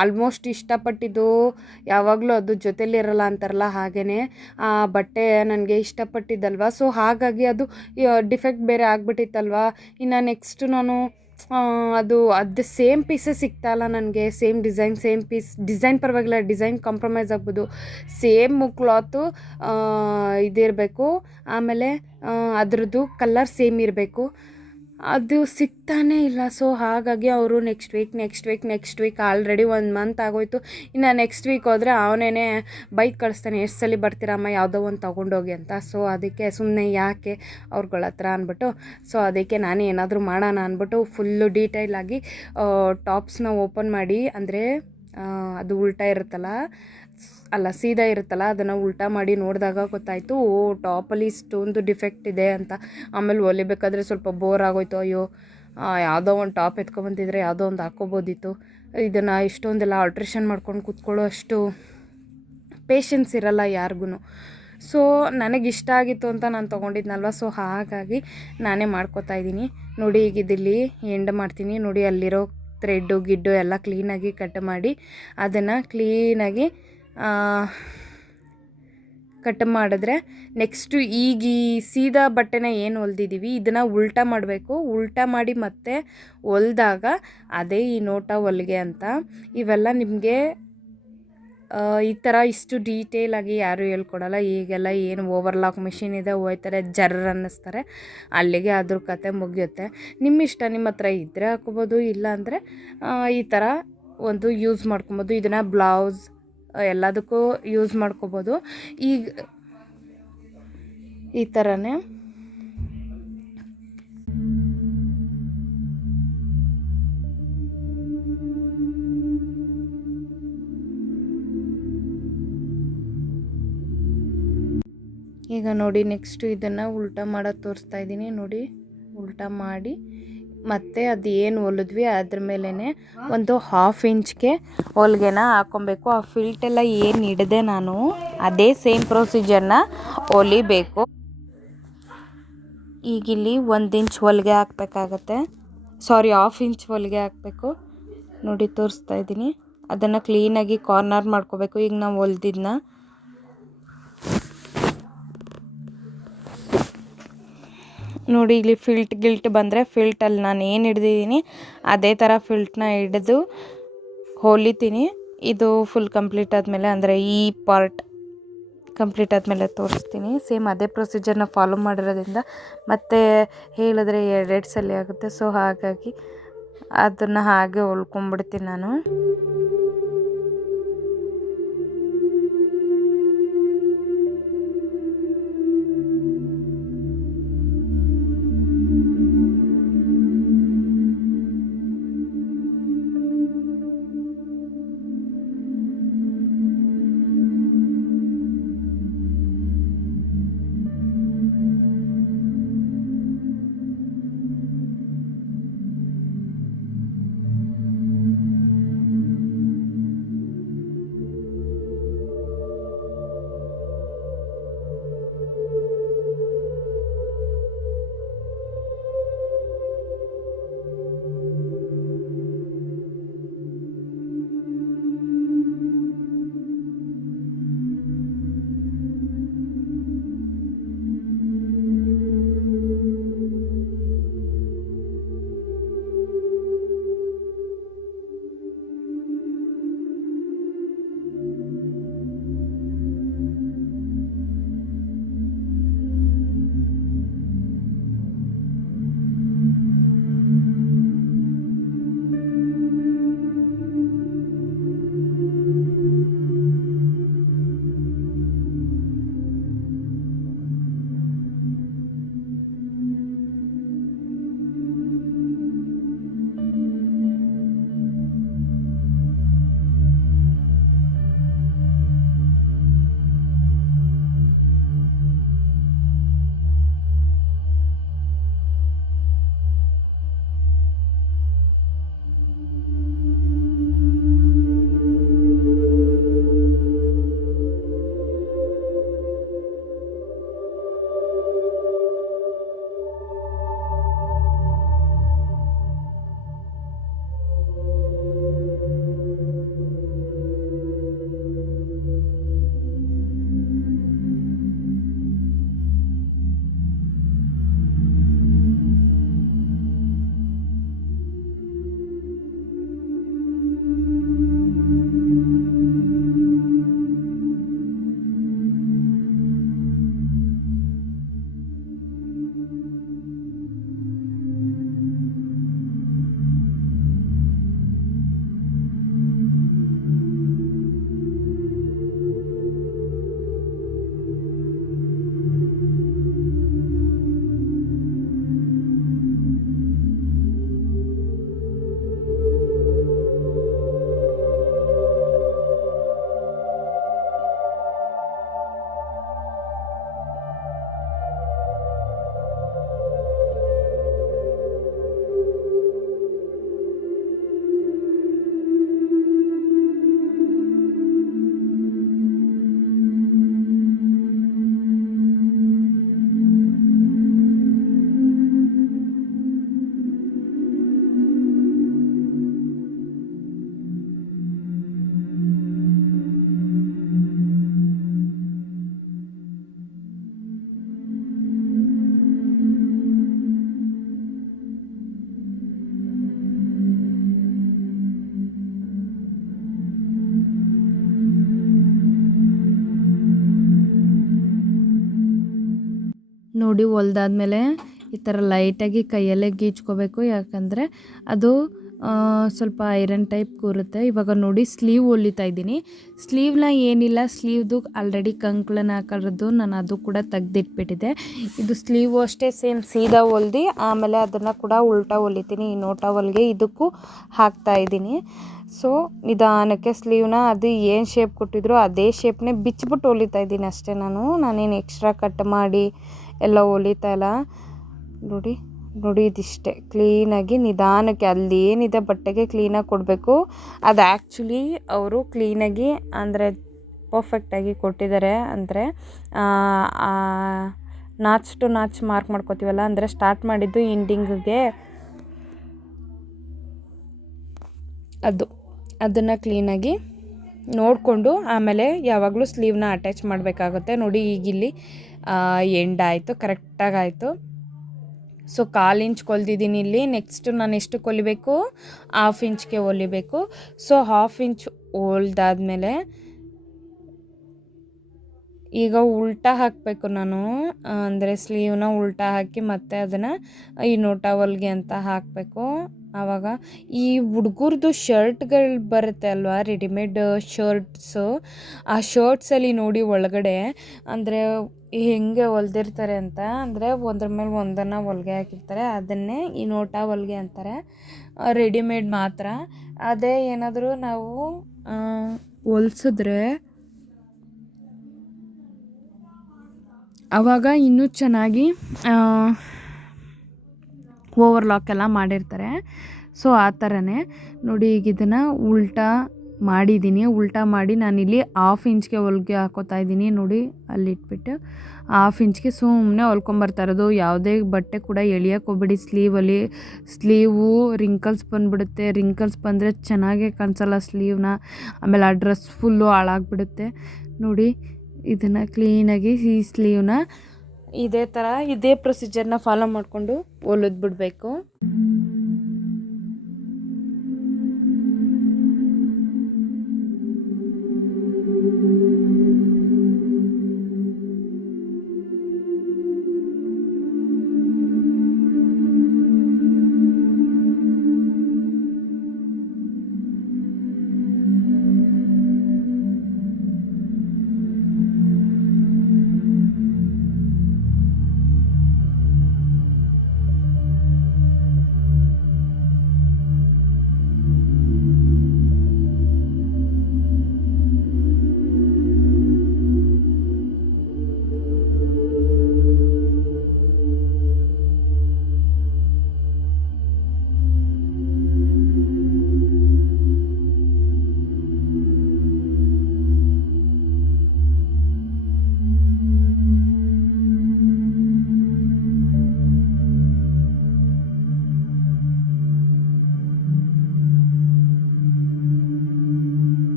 ಆಲ್ಮೋಸ್ಟ್ ಇಷ್ಟಪಟ್ಟಿದ್ದು ಯಾವಾಗಲೂ ಅದು ಜೊತೆಲಿರಲ್ಲ ಅಂತಾರಲ್ಲ, ಹಾಗೆಯೇ ಆ ಬಟ್ಟೆ ನನಗೆ ಇಷ್ಟಪಟ್ಟಿದ್ದಲ್ವ. ಸೊ ಹಾಗಾಗಿ ಅದು ಡಿಫೆಕ್ಟ್ ಬೇರೆ ಆಗಿಬಿಟ್ಟಿತ್ತಲ್ವ. ಇನ್ನು ನೆಕ್ಸ್ಟು ನಾನು ಅದು ಸೇಮ್ ಪೀಸೇ ಸಿಗ್ತಾಯಿಲ್ಲ ನನಗೆ. ಸೇಮ್ ಡಿಸೈನ್ ಪರವಾಗಿಲ್ಲ, ಡಿಸೈನ್ ಕಾಂಪ್ರಮೈಸ್ ಆಗ್ಬೋದು, ಸೇಮ್ ಕ್ಲಾತು ಇದಿರಬೇಕು, ಆಮೇಲೆ ಅದರದ್ದು ಕಲರ್ ಸೇಮ್ ಇರಬೇಕು, ಅದು ಸಿಗ್ತಾನೇ ಇಲ್ಲ. ಸೊ ಹಾಗಾಗಿ ಅವರು ನೆಕ್ಸ್ಟ್ ವೀಕ್ ಆಲ್ರೆಡಿ 1 ಮಂತ್ ಆಗೋಯ್ತು. ಇನ್ನು ನೆಕ್ಸ್ಟ್ ವೀಕ್ ಹೋದರೆ ಅವನೇನೆ ಬೈಕ್ ಕಳಿಸ್ತಾನೆ, ಎಷ್ಟು ಸಲ ಬರ್ತೀರಮ್ಮ, ಯಾವುದೋ ಒಂದು ತೊಗೊಂಡೋಗಿ ಅಂತ. ಸೊ ಅದಕ್ಕೆ ಸುಮ್ಮನೆ ಯಾಕೆ ಅವ್ರುಗಳ ಹತ್ರ ಅಂದ್ಬಿಟ್ಟು, ಸೊ ಅದಕ್ಕೆ ನಾನೇ ಏನಾದರೂ ಮಾಡೋಣ ಅಂದ್ಬಿಟ್ಟು ಫುಲ್ಲು ಡೀಟೇಲಾಗಿ ಟಾಪ್ಸ್ನ ಓಪನ್ ಮಾಡಿ, ಅಂದರೆ ಅದು ಉಲ್ಟಾ ಇರುತ್ತಲ್ಲ, ಸೀದಾ ಇರುತ್ತಲ್ಲ, ಅದನ್ನು ಉಲ್ಟಾ ಮಾಡಿ ನೋಡಿದಾಗ ಗೊತ್ತಾಯಿತು, ಟಾಪಲ್ಲಿ ಇಷ್ಟೊಂದು ಡಿಫೆಕ್ಟ್ ಇದೆ ಅಂತ. ಆಮೇಲೆ ಹೊಲಿಬೇಕಾದ್ರೆ ಸ್ವಲ್ಪ ಬೋರ್ ಆಗೋಯ್ತು. ಅಯ್ಯೋ, ಯಾವುದೋ ಒಂದು ಟಾಪ್ ಎತ್ಕೊಬಂದಿದ್ರೆ ಯಾವುದೋ ಒಂದು ಹಾಕ್ಕೋಬೋದಿತ್ತು. ಇದನ್ನು ಇಷ್ಟೊಂದೆಲ್ಲ ಆಲ್ಟ್ರೇಷನ್ ಮಾಡ್ಕೊಂಡು ಕೂತ್ಕೊಳ್ಳೋ ಅಷ್ಟು ಪೇಷನ್ಸ್ ಇರಲ್ಲ ಯಾರಿಗೂ. ಸೊ ನನಗಿಷ್ಟ ಆಗಿತ್ತು ಅಂತ ನಾನು ತೊಗೊಂಡಿದ್ನಲ್ವ. ಸೊ ಹಾಗಾಗಿ ನಾನೇ ಮಾಡ್ಕೋತಾ ಇದ್ದೀನಿ ನೋಡಿ. ಈಗ ಇದಿಲ್ಲಿ ಎಂಡ್ ಮಾಡ್ತೀನಿ ನೋಡಿ. ಅಲ್ಲಿರೋ ಥ್ರೆಡ್ಡು ಗಿಡ್ಡು ಎಲ್ಲ ಕ್ಲೀನಾಗಿ ಕಟ್ ಮಾಡಿ, ಅದನ್ನು ಕ್ಲೀನಾಗಿ ಕಟ್ ಮಾಡಿದ್ರೆ ನೆಕ್ಸ್ಟು ಈಗ ಈ ಸೀದಾ ಬಟ್ಟೆನ ಏನು ಹೊಲ್ದಿದ್ದೀವಿ ಇದನ್ನು ಉಲ್ಟಾ ಮಾಡಬೇಕು. ಉಲ್ಟಾ ಮಾಡಿ ಮತ್ತೆ ಹೊಲ್ದಾಗ ಅದೇ ಈ ನೋಟ ಹೊಲಿಗೆ ಅಂತ. ಇವೆಲ್ಲ ನಿಮಗೆ ಈ ಥರ ಇಷ್ಟು ಡೀಟೇಲಾಗಿ ಯಾರೂ ಹೇಳ್ಕೊಡಲ್ಲ. ಈಗೆಲ್ಲ ಏನು ಓವರ್ಲಾಕ್ ಮಿಷಿನ್ ಇದೆ, ಹೋಯ್ತಾರೆ ಜರ್ರ್ ಅನ್ನಿಸ್ತಾರೆ, ಅಲ್ಲಿಗೆ ಅದ್ರ ಕತೆ ಮುಗಿಯುತ್ತೆ. ನಿಮ್ಮಿಷ್ಟ, ನಿಮ್ಮ ಹತ್ರ ಇದ್ದರೆ ಹಾಕೋಬೋದು, ಇಲ್ಲ ಅಂದರೆ ಈ ಥರ ಒಂದು ಯೂಸ್ ಮಾಡ್ಕೊಬೋದು. ಇದನ್ನು ಬ್ಲೌಸ್ ಎಲ್ಲದಕ್ಕೂ ಯೂಸ್ ಮಾಡ್ಕೋಬೋದು. ಈಗ ಈ ಥರನೇ ಈಗ ನೋಡಿ. ನೆಕ್ಸ್ಟು ಇದನ್ನು ಉಲ್ಟಾ ಮಾಡೋದು ತೋರಿಸ್ತಾ ಇದ್ದೀನಿ ನೋಡಿ. ಉಲ್ಟಾ ಮಾಡಿ ಮತ್ತು ಅದು ಏನು ಹೊಲಿದ್ವಿ ಅದ್ರ ಮೇಲೇ ಒಂದು 1/2 ಇಂಚ್ಗೆ ಹೊಲಿಗೆನ ಹಾಕ್ಕೊಬೇಕು. ಆ ಫಿಲ್ಟೆಲ್ಲ ಏನು ಹಿಡಿದೆ ನಾನು ಅದೇ ಸೇಮ್ ಪ್ರೊಸೀಜರ್ನ ಹೊಲಿಬೇಕು. ಈಗಿಲ್ಲಿ 1 ಇಂಚ್ ಹೊಲಿಗೆ ಹಾಕಬೇಕಾಗತ್ತೆ, 1/2 ಇಂಚ್ ಹೊಲಿಗೆ ಹಾಕಬೇಕು ನೋಡಿ. ತೋರಿಸ್ತಾ ಇದ್ದೀನಿ. ಅದನ್ನು ಕ್ಲೀನಾಗಿ ಕಾರ್ನರ್ ಮಾಡ್ಕೋಬೇಕು. ಈಗ ನಾವು ಹೊಲ್ದಿದ್ದನ್ನ ನೋಡಿ. ಇಲ್ಲಿ ಗಿಲ್ಟ್ ಬಂದರೆ ಫಿಲ್ಟಲ್ಲಿ ನಾನು ಏನು ಹಿಡ್ದಿದ್ದೀನಿ ಅದೇ ಥರ ಫಿಲ್ಟ್ನ ಹಿಡಿದು ಹೊಲಿತೀನಿ. ಇದು ಫುಲ್ ಕಂಪ್ಲೀಟ್ ಆದಮೇಲೆ, ಅಂದರೆ ಈ ಪಾರ್ಟ್ ಕಂಪ್ಲೀಟ್ ಆದಮೇಲೆ ತೋರಿಸ್ತೀನಿ. ಸೇಮ್ ಅದೇ ಪ್ರೊಸೀಜರ್ನ ಫಾಲೋ ಮಾಡಿರೋದ್ರಿಂದ ಮತ್ತೆ ಹೇಳಿದ್ರೆ 2 ಸಲ ಆಗುತ್ತೆ. ಸೊ ಹಾಗಾಗಿ ಅದನ್ನು ಹಾಗೆ ಹೊಲ್ಕೊಂಡ್ಬಿಡ್ತೀನಿ ನಾನು. ನೋಡಿ ಹೊಲ್ದಾದ್ಮೇಲೆ ಈ ಥರ ಲೈಟಾಗಿ ಕೈಯಲ್ಲೇ ಗೀಚ್ಕೋಬೇಕು, ಯಾಕಂದರೆ ಅದು ಸ್ವಲ್ಪ ಐರನ್ ಟೈಪ್ ಕೂರುತ್ತೆ. ಇವಾಗ ನೋಡಿ ಸ್ಲೀವ್ ಹೊಲಿತಾ ಇದ್ದೀನಿ. ಸ್ಲೀವ್ನ ಏನಿಲ್ಲ, ಸ್ಲೀವ್ದು ಆಲ್ರೆಡಿ ಕಂಕ್ಳನ್ನ ಹಾಕಿರೋದು ನಾನು ಅದು ಕೂಡ ತೆಗ್ದಿಟ್ಬಿಟ್ಟಿದ್ದೆ. ಇದು ಸ್ಲೀವು ಅಷ್ಟೇ ಸೇಮ್ ಸೀದಾ ಹೊಲ್ದು ಆಮೇಲೆ ಅದನ್ನು ಕೂಡ ಉಲ್ಟಾ ಹೊಲಿತೀನಿ. ಈ ನೋಟ ಹೊಲಿಗೆ ಇದಕ್ಕೂ ಹಾಕ್ತಾ ಇದ್ದೀನಿ. ಸೊ ನಿಧಾನಕ್ಕೆ ಸ್ಲೀವ್ನ ಅದು ಏನು ಶೇಪ್ ಕೊಟ್ಟಿದ್ರು ಅದೇ ಶೇಪ್ನೇ ಬಿಚ್ಚಿಬಿಟ್ಟು ಹೊಲಿತಾ ಇದ್ದೀನಿ ಅಷ್ಟೇ. ನಾನೇನು ಎಕ್ಸ್ಟ್ರಾ ಕಟ್ ಮಾಡಿ ಎಲ್ಲ ಹೊಲಿತಾ ಇಲ್ಲ. ನೋಡಿ ಇದಿಷ್ಟೇ ಕ್ಲೀನಾಗಿ ನಿಧಾನಕ್ಕೆ ಅಲ್ಲಿ ಏನಿದೆ ಬಟ್ಟೆಗೆ ಕ್ಲೀನಾಗಿ ಕೊಡಬೇಕು. ಅದು ಆ್ಯಕ್ಚುಲಿ ಅವರು ಕ್ಲೀನಾಗಿ ಅಂದರೆ ಪರ್ಫೆಕ್ಟಾಗಿ ಕೊಟ್ಟಿದ್ದಾರೆ. ಅಂದರೆ ನಾಚ್ ಟು ನಾಚ್ ಮಾರ್ಕ್ ಮಾಡ್ಕೋತೀವಲ್ಲ, ಅಂದರೆ ಸ್ಟಾರ್ಟ್ ಮಾಡಿದ್ದು ಎಂಡಿಂಗಿಗೆ ಅದನ್ನು ಕ್ಲೀನಾಗಿ ನೋಡಿಕೊಂಡು ಆಮೇಲೆ ಯಾವಾಗಲೂ ಸ್ಲೀವ್ನ ಅಟ್ಯಾಚ್ ಮಾಡಬೇಕಾಗುತ್ತೆ. ನೋಡಿ ಈಗಿಲ್ಲಿ ಎಂಡ್ ಆಯಿತು, ಕರೆಕ್ಟಾಗಿ ಆಯಿತು. ಸೊ 1/4 ಇಂಚ್ ಕೊಲ್ದಿದ್ದೀನಿ ಇಲ್ಲಿ. ನೆಕ್ಸ್ಟ್ ನಾನು ಎಷ್ಟು ಕೊಲಿಬೇಕು, 1/2 ಇಂಚ್ಗೆ ಹೊಲಿಬೇಕು. ಸೊ 1/2 ಇಂಚ್ ಹೊಲ್ದಾದ್ಮೇಲೆ ಈಗ ಉಲ್ಟಾ ಹಾಕಬೇಕು ನಾನು, ಅಂದರೆ ಸ್ಲೀವ್ನ ಉಲ್ಟಾ ಹಾಕಿ ಮತ್ತೆ ಅದನ್ನು ಈ ನೋಟ ಹೊಲ್ಗೆ ಅಂತ ಹಾಕಬೇಕು. ಆವಾಗ ಈ ಹುಡುಗರದು ಶರ್ಟ್ಗಳು ಬರುತ್ತೆ ಅಲ್ವಾ, ರೆಡಿಮೇಡ್ ಶರ್ಟ್ಸು, ಆ ಶರ್ಟ್ಸಲ್ಲಿ ನೋಡಿ ಒಳಗಡೆ ಅಂದರೆ ಹೆಂಗೆ ಹೊಲ್ದಿರ್ತಾರೆ ಅಂತ, ಅಂದರೆ ಒಂದ್ರ ಮೇಲೆ ಒಂದನ್ನು ಹೊಲಿಗೆ ಹಾಕಿರ್ತಾರೆ. ಅದನ್ನೇ ಈ ನೋಟ ಹೊಲಿಗೆ ಅಂತಾರೆ, ರೆಡಿಮೇಡ್ ಮಾತ್ರ. ಅದೇ ಏನಾದರೂ ನಾವು ಹೊಲ್ಸಿದ್ರೆ ಆವಾಗ ಇನ್ನೂ ಚೆನ್ನಾಗಿ ಓವರ್ಲಾಕ್ ಎಲ್ಲ ಮಾಡಿರ್ತಾರೆ. ಸೊ ಆ ಥರನೇ ನೋಡಿ ಈಗ ಇದನ್ನು ಉಲ್ಟಾ ಮಾಡಿದ್ದೀನಿ. ಉಲ್ಟಾ ಮಾಡಿ ನಾನಿಲ್ಲಿ 1/2 ಇಂಚ್ಗೆ ಹೊಲಿಗೆ ಹಾಕೋತಾ ಇದ್ದೀನಿ. ನೋಡಿ ಅಲ್ಲಿ ಇಟ್ಬಿಟ್ಟು 1/2 ಇಂಚ್ಗೆ ಸುಮ್ಮನೆ ಹೊಲ್ಕೊಂಬರ್ತಾ ಇರೋದು. ಯಾವುದೇ ಬಟ್ಟೆ ಕೂಡ ಎಳಿಯೋಕೆ ಹೋಗ್ಬೇಡಿ. ಸ್ಲೀವು ರಿಂಕಲ್ಸ್ ಬಂದುಬಿಡುತ್ತೆ. ರಿಂಕಲ್ಸ್ ಬಂದರೆ ಚೆನ್ನಾಗೇ ಕಾಣಿಸಲ್ಲ ಸ್ಲೀವ್ನ, ಆಮೇಲೆ ಆ ಡ್ರೆಸ್ ಫುಲ್ಲು ಹಾಳಾಗ್ಬಿಡುತ್ತೆ. ನೋಡಿ ಇದನ್ನು ಕ್ಲೀನಾಗಿ ಈ ಸ್ಲೀವ್ನ ಇದೇ ಪ್ರೊಸೀಜರ್ನ ಫಾಲೋ ಮಾಡಿಕೊಂಡು ಹೊಲಿದ್ಬಿಡ್ಬೇಕು.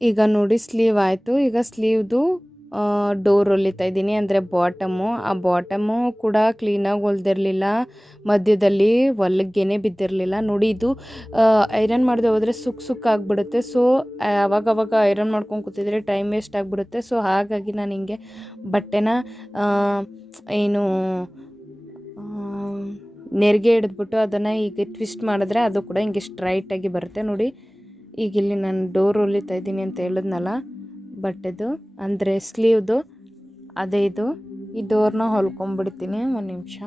ಈಗ ನೋಡಿ ಸ್ಲೀವ್ ಆಯಿತು. ಈಗ ಸ್ಲೀವ್ದು ಡೋರ್ ಹೊಲಿತಾ ಇದ್ದೀನಿ, ಅಂದರೆ ಬಾಟಮು. ಆ ಬಾಟಮು ಕೂಡ ಕ್ಲೀನಾಗಿ ಹೊಲ್ದಿರಲಿಲ್ಲ, ಮಧ್ಯದಲ್ಲಿ ಹೊಲಿಗೆನೇ ಬಿದ್ದಿರಲಿಲ್ಲ. ನೋಡಿ ಇದು ಐರನ್ ಮಾಡದೆ ಹೋದರೆ ಸುಕ್ ಆಗಿಬಿಡುತ್ತೆ. ಸೊ ಅವಾಗವಾಗ ಐರನ್ ಮಾಡ್ಕೊಂಡು ಕೂತಿದ್ರೆ ಟೈಮ್ ವೇಸ್ಟ್ ಆಗಿಬಿಡುತ್ತೆ. ಸೊ ಹಾಗಾಗಿ ನಾನು ಹಿಂಗೆ ಬಟ್ಟೆನ ಏನು ನೆರಿಗೆ ಹಿಡಿದ್ಬಿಟ್ಟು ಅದನ್ನು ಹೀಗೆ ಟ್ವಿಸ್ಟ್ ಮಾಡಿದ್ರೆ ಅದು ಕೂಡ ಹಿಂಗೆ ಸ್ಟ್ರೈಟಾಗಿ ಬರುತ್ತೆ. ನೋಡಿ ಈಗ ಇಲ್ಲಿ ನಾನು ಡೋರ್ ಹೊಲಿತಾ ಇದ್ದೀನಿ ಅಂತ ಹೇಳಿದ್ನಲ್ಲ, ಬಟ್ಟೆದು ಅಂದರೆ ಸ್ಲೀವ್ದು, ಅದೇ ಇದು. ಈ ಡೋರ್ನ ಹೊಲ್ಕೊಂಡ್ಬಿಡ್ತೀನಿ. ಒಂದು ನಿಮಿಷ.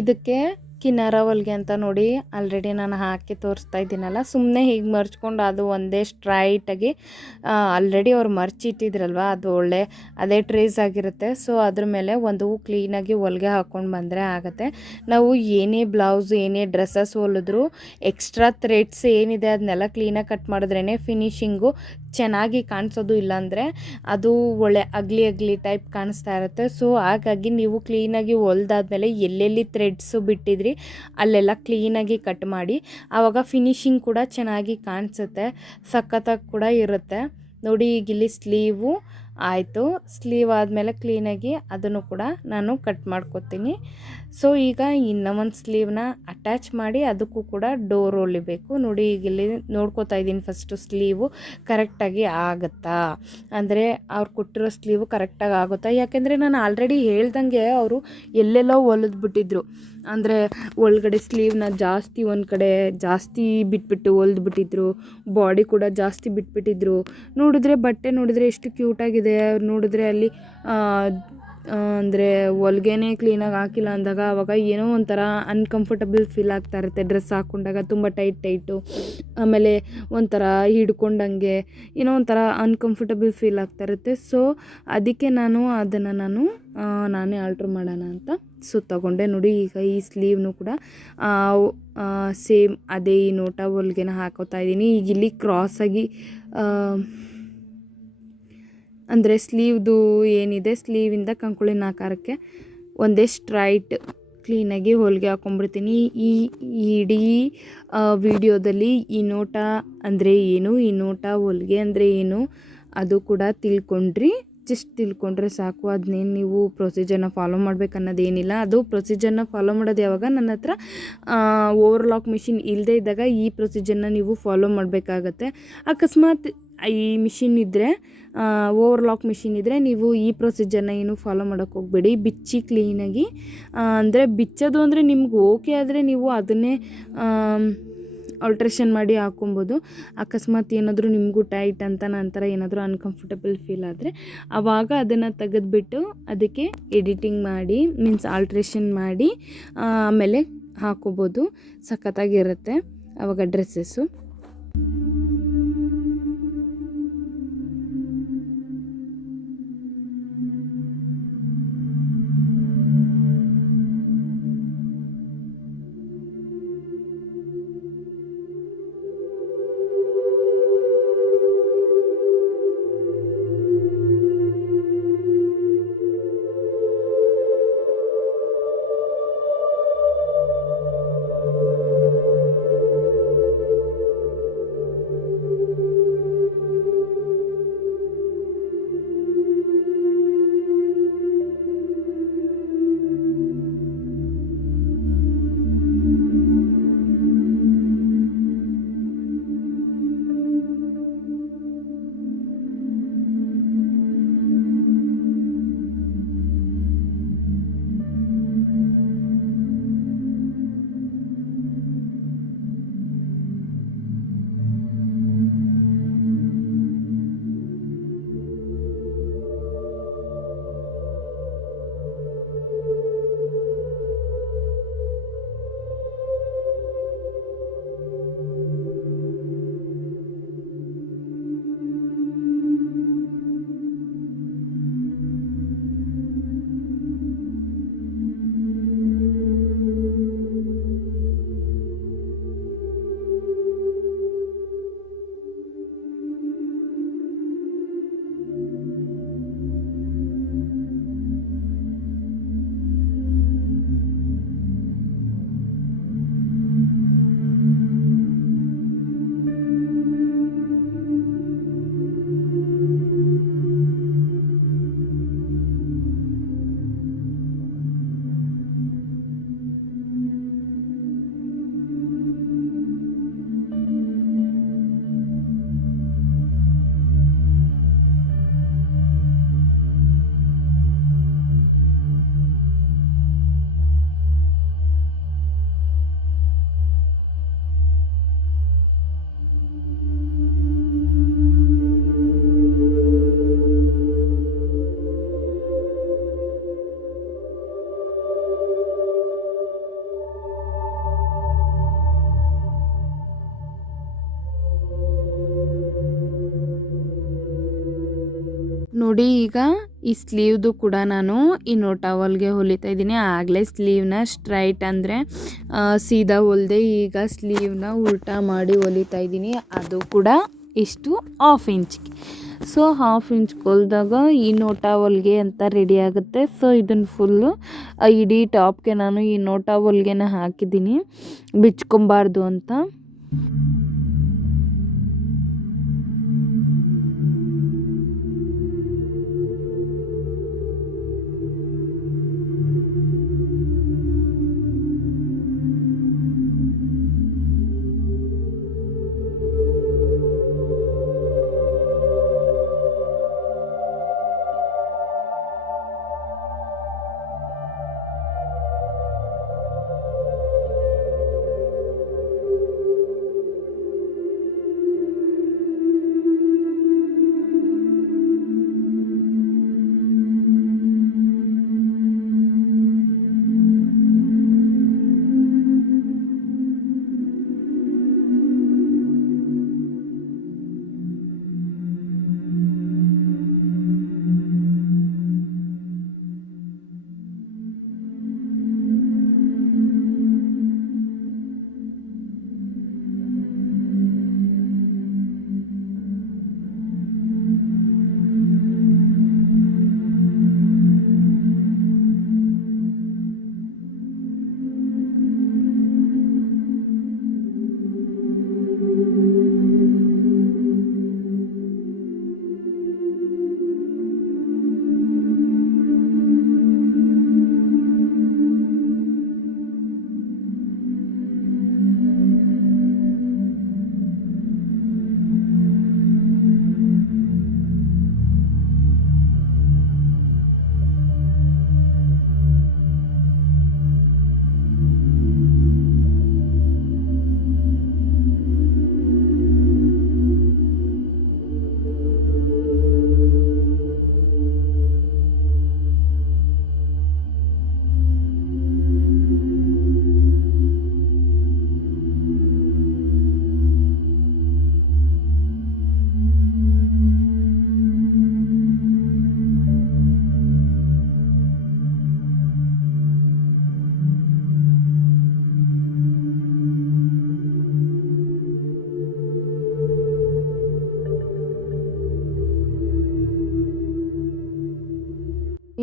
ಇದಕ್ಕೆ ಕಿನಾರ ಹೊಲಿಗೆ ಅಂತ ನೋಡಿ ಆಲ್ರೆಡಿ ನಾನು ಹಾಕಿ ತೋರಿಸ್ತಾ ಇದ್ದೀನಲ್ಲ, ಸುಮ್ಮನೆ ಹೀಗೆ ಮರ್ಚ್ಕೊಂಡು ಅದು ಒಂದೇ ಸ್ಟ್ರೈಟಾಗಿ ಆಲ್ರೆಡಿ ಅವ್ರು ಮರ್ಚಿಟ್ಟಿದ್ರಲ್ವ, ಅದು ಒಳ್ಳೆ ಅದೇ ಟ್ರೇಸ್ ಆಗಿರುತ್ತೆ. ಸೊ ಅದ್ರ ಮೇಲೆ ಒಂದು ಕ್ಲೀನಾಗಿ ಹೊಲಿಗೆ ಹಾಕ್ಕೊಂಡು ಬಂದರೆ ಆಗುತ್ತೆ. ನಾವು ಏನೇ ಬ್ಲೌಸ್ ಏನೇ ಡ್ರೆಸ್ಸಸ್ ಹೊಲಿದ್ರು ಎಕ್ಸ್ಟ್ರಾ ಥ್ರೆಡ್ಸ್ ಏನಿದೆ ಅದನ್ನೆಲ್ಲ ಕ್ಲೀನಾಗಿ ಕಟ್ ಮಾಡಿದ್ರೇ ಫಿನಿಶಿಂಗು ಚೆನ್ನಾಗಿ ಕಾಣಿಸೋದು, ಇಲ್ಲಾಂದರೆ ಅದು ಒಳ್ಳೆ ಅಗ್ಲಿ ಟೈಪ್ ಕಾಣಿಸ್ತಾ ಇರುತ್ತೆ. ಸೊ ಹಾಗಾಗಿ ನೀವು ಕ್ಲೀನಾಗಿ ಹೊಲ್ದಾದ್ಮೇಲೆ ಎಲ್ಲೆಲ್ಲಿ ಥ್ರೆಡ್ಸು ಬಿಟ್ಟಿದ್ರಿ ಅಲ್ಲೆಲ್ಲ ಕ್ಲೀನಾಗಿ ಕಟ್ ಮಾಡಿ, ಆವಾಗ ಫಿನಿಶಿಂಗ್ ಕೂಡ ಚೆನ್ನಾಗಿ ಕಾಣಿಸುತ್ತೆ, ಸಖತ್ತಾಗಿ ಕೂಡ ಇರುತ್ತೆ. ನೋಡಿ ಈಗ ಇಲ್ಲಿ ಸ್ಲೀವು ಆಯಿತು. ಸ್ಲೀವ್ ಆದಮೇಲೆ ಕ್ಲೀನಾಗಿ ಅದನ್ನು ಕೂಡ ನಾನು ಕಟ್ ಮಾಡ್ಕೊತೀನಿ. ಸೊ ಈಗ ಇನ್ನೂ ಒಂದು ಸ್ಲೀವ್ನ ಅಟ್ಯಾಚ್ ಮಾಡಿ ಅದಕ್ಕೂ ಕೂಡ ಡೋರ್ ಹೊಲಿಬೇಕು. ನೋಡಿ ಈಗ ಇಲ್ಲಿ ನೋಡ್ಕೋತಾ ಇದ್ದೀನಿ ಫಸ್ಟು ಸ್ಲೀವು ಕರೆಕ್ಟಾಗಿ ಆಗುತ್ತಾ, ಅಂದರೆ ಅವ್ರು ಕೊಟ್ಟಿರೋ ಸ್ಲೀವು ಕರೆಕ್ಟಾಗಿ ಆಗುತ್ತಾ. ಯಾಕೆಂದರೆ ನಾನು ಆಲ್ರೆಡಿ ಹೇಳ್ದಂಗೆ ಅವರು ಎಲ್ಲೆಲ್ಲೋ ಹೊಲಿದ್ಬಿಟ್ಟಿದ್ರು, ಅಂದರೆ ಒಳಗಡೆ ಸ್ಲೀವ್ನ ಜಾಸ್ತಿ ಒಂದು ಕಡೆ ಜಾಸ್ತಿ ಬಿಟ್ಬಿಟ್ಟು ಹೊಲಿದ್ಬಿಟ್ಟಿದ್ರು, ಬಾಡಿ ಕೂಡ ಜಾಸ್ತಿ ಬಿಟ್ಬಿಟ್ಟಿದ್ರು. ನೋಡಿದ್ರೆ ಬಟ್ಟೆ ನೋಡಿದ್ರೆ ಎಷ್ಟು ಕ್ಯೂಟಾಗಿದೆ, ಅವ್ರು ನೋಡಿದ್ರೆ ಅಲ್ಲಿ ಅಂದರೆ ಹೊಲ್ಗೆನೇ ಕ್ಲೀನಾಗಿ ಹಾಕಿಲ್ಲ ಅಂದಾಗ ಆವಾಗ ಏನೋ ಒಂಥರ ಅನ್ಕಂಫರ್ಟಬಲ್ ಫೀಲ್ ಆಗ್ತಾ ಇರುತ್ತೆ. ಡ್ರೆಸ್ ಹಾಕ್ಕೊಂಡಾಗ ತುಂಬ ಟೈಟು, ಆಮೇಲೆ ಒಂಥರ ಹಿಡ್ಕೊಂಡಂಗೆ ಏನೋ ಒಂಥರ ಅನ್ಕಂಫರ್ಟಬಲ್ ಫೀಲ್ ಆಗ್ತಾ ಇರುತ್ತೆ. ಸೊ ಅದಕ್ಕೆ ನಾನು ನಾನೇ ಆಲ್ಟ್ರ್ ಮಾಡೋಣ ಅಂತ ತಗೊಂಡೆ. ನೋಡಿ ಈಗ ಈ ಸ್ಲೀವ್ನು ಕೂಡ ಸೇಮ್ ಅದೇ ಈ ನೋಟ ಹೊಲ್ಗೆನ ಹಾಕೋತಾ ಇದ್ದೀನಿ. ಈಗ ಇಲ್ಲಿ ಕ್ರಾಸಾಗಿ ಅಂದರೆ ಸ್ಲೀವ್ದು ಏನಿದೆ ಸ್ಲೀವಿಂದ ಕಂಕುಳಿನ ಆಕಾರಕ್ಕೆ ಒಂದೇ ಸ್ಟ್ರೈಟ್ ಕ್ಲೀನಾಗಿ ಹೊಲಿಗೆ ಹಾಕ್ಕೊಂಡ್ಬಿಡ್ತೀನಿ. ಈ ಇಡೀ ವಿಡಿಯೋದಲ್ಲಿ ಈ ನೋಟ ಅಂದರೆ ಏನು, ಈ ನೋಟ ಹೊಲಿಗೆ ಅಂದರೆ ಏನು ಅದು ಕೂಡ ಜಸ್ಟ್ ತಿಳ್ಕೊಂಡ್ರೆ ಸಾಕು. ಅದನ್ನೇನು ನೀವು ಪ್ರೊಸೀಜರ್ನ ಫಾಲೋ ಮಾಡಬೇಕನ್ನೋದೇನಿಲ್ಲ. ಅದು ಪ್ರೊಸೀಜರ್ನ ಫಾಲೋ ಮಾಡೋದು ಯಾವಾಗ ನನ್ನ ಹತ್ರ ಓವರ್ಲಾಕ್ ಮಿಷಿನ್ ಇಲ್ಲದೇ ಇದ್ದಾಗ ಈ ಪ್ರೊಸೀಜರ್ನ ನೀವು ಫಾಲೋ ಮಾಡಬೇಕಾಗತ್ತೆ. ಅಕಸ್ಮಾತ್ ಈ ಮಿಷಿನ್ ಇದ್ದರೆ ಓವರ್ಲಾಕ್ ಮಿಷಿನ್ ಇದ್ದರೆ ನೀವು ಈ ಪ್ರೊಸೀಜರ್ನ ಏನು ಫಾಲೋ ಮಾಡೋಕ್ಕೆ ಹೋಗಬೇಡಿ. ಬಿಚ್ಚಿ ಕ್ಲೀನಾಗಿ, ಅಂದರೆ ಬಿಚ್ಚೋದು ಅಂದರೆ ನಿಮ್ಗೆ ಓಕೆ ಆದರೆ ನೀವು ಅದನ್ನೇ ಆಲ್ಟ್ರೇಷನ್ ಮಾಡಿ ಹಾಕ್ಕೊಬೋದು. ಅಕಸ್ಮಾತ್ ಏನಾದರೂ ನಿಮಗೂ ಟೈಟ್ ಅಂತ ನಂತರ ಏನಾದರೂ ಅನ್ಕಂಫರ್ಟಬಲ್ ಫೀಲ್ ಆದರೆ ಆವಾಗ ಅದನ್ನು ತೆಗೆದುಬಿಟ್ಟು ಅದಕ್ಕೆ ಎಡಿಟಿಂಗ್ ಮಾಡಿ ಮೀನ್ಸ್ ಆಲ್ಟ್ರೇಷನ್ ಮಾಡಿ ಆಮೇಲೆ ಹಾಕ್ಕೋಬೋದು. ಸಖತ್ತಾಗಿರುತ್ತೆ ಆವಾಗ ಡ್ರೆಸ್ಸಸ್ಸು. ನೋಡಿ ಈಗ ಈ ಸ್ಲೀವ್ದು ಕೂಡ ನಾನು ಈ ಟವಲ್ಗೆ ಹೊಲಿತಾ ಇದ್ದೀನಿ. ಆಗಲೇ ಸ್ಲೀವ್ನ ಸ್ಟ್ರೈಟ್ ಅಂದರೆ ಸೀದಾ ಹೊಲಿದೆ, ಈಗ ಸ್ಲೀವ್ನ ಉಲ್ಟಾ ಮಾಡಿ ಹೊಲಿತಾ ಇದ್ದೀನಿ. ಅದು ಕೂಡ ಇಷ್ಟು 1/2 ಇಂಚ್ಗೆ. ಸೊ 1/2 ಇಂಚ್ ಹೊಲಿದಾಗ ಈ ಟವಲ್ಗೆ ಅಂತ ರೆಡಿ ಆಗುತ್ತೆ. ಸೊ ಇದನ್ನು ಫುಲ್ಲು ಇಡೀ ಟಾಪ್ಗೆ ನಾನು ಈ ಟವಲ್ಗೆನ ಹಾಕಿದ್ದೀನಿ ಬಿಚ್ಕೊಬಾರ್ದು ಅಂತ.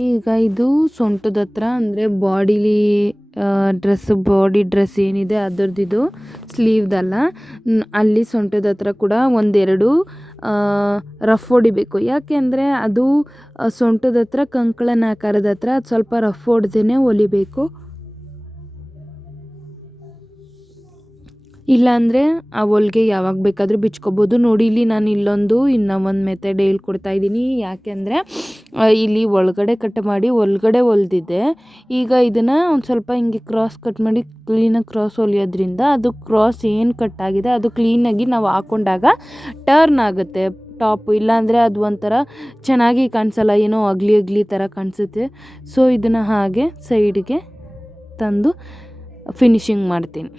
ಈಗ ಇದು ಸೊಂಟದ ಹತ್ರ ಅಂದರೆ ಬಾಡಿಲಿ ಬಾಡಿ ಡ್ರೆಸ್ ಏನಿದೆ ಅದರದ್ದು ಸ್ಲೀವ್ದಲ್ಲ, ಅಲ್ಲಿ ಸೊಂಟದ ಹತ್ರ ಕೂಡ ಒಂದೆರಡು ರಫ್ ಹೊಡಿಬೇಕು. ಯಾಕೆ ಅಂದರೆ ಅದು ಸೊಂಟದ ಹತ್ರ ಕಂಕಳನ ಆಕಾರದ ಹತ್ರ ಅದು ಸ್ವಲ್ಪ ರಫ್ ಹೊಡೆದೇ ಹೊಲಿಬೇಕು. ಇಲ್ಲಾಂದರೆ ಆ ಹೊಲಿಗೆ ಯಾವಾಗ ಬೇಕಾದರೂ ಬಿಚ್ಕೋಬೋದು. ನೋಡಿ ಇಲ್ಲಿ ನಾನು ಇನ್ನೂ ಒಂದು ಮೆಥಡ್ ಹೇಳ್ಕೊಡ್ತಾ ಇದ್ದೀನಿ. ಯಾಕೆಂದರೆ ಇಲ್ಲಿ ಒಳಗಡೆ ಕಟ್ ಮಾಡಿ ಒಳಗಡೆ ಹೊಲ್ದಿದ್ದೆ. ಈಗ ಇದನ್ನು ಒಂದು ಸ್ವಲ್ಪ ಹಿಂಗೆ ಕ್ರಾಸ್ ಕಟ್ ಮಾಡಿ ಕ್ಲೀನಾಗಿ ಕ್ರಾಸ್ ಹೊಲಿಯೋದ್ರಿಂದ ಅದು ಕ್ರಾಸ್ ಏನು ಕಟ್ ಆಗಿದೆ ಅದು ಕ್ಲೀನಾಗಿ ನಾವು ಹಾಕ್ಕೊಂಡಾಗ ಟರ್ನ್ ಆಗುತ್ತೆ ಟಾಪು. ಇಲ್ಲಾಂದರೆ ಅದು ಒಂಥರ ಚೆನ್ನಾಗಿ ಕಾಣಿಸಲ್ಲ, ಏನೋ ಅಗ್ಲಿ ಥರ ಕಾಣಿಸುತ್ತೆ. ಸೊ ಇದನ್ನು ಹಾಗೆ ಸೈಡ್ಗೆ ತಂದು ಫಿನಿಶಿಂಗ್ ಮಾಡ್ತೀನಿ.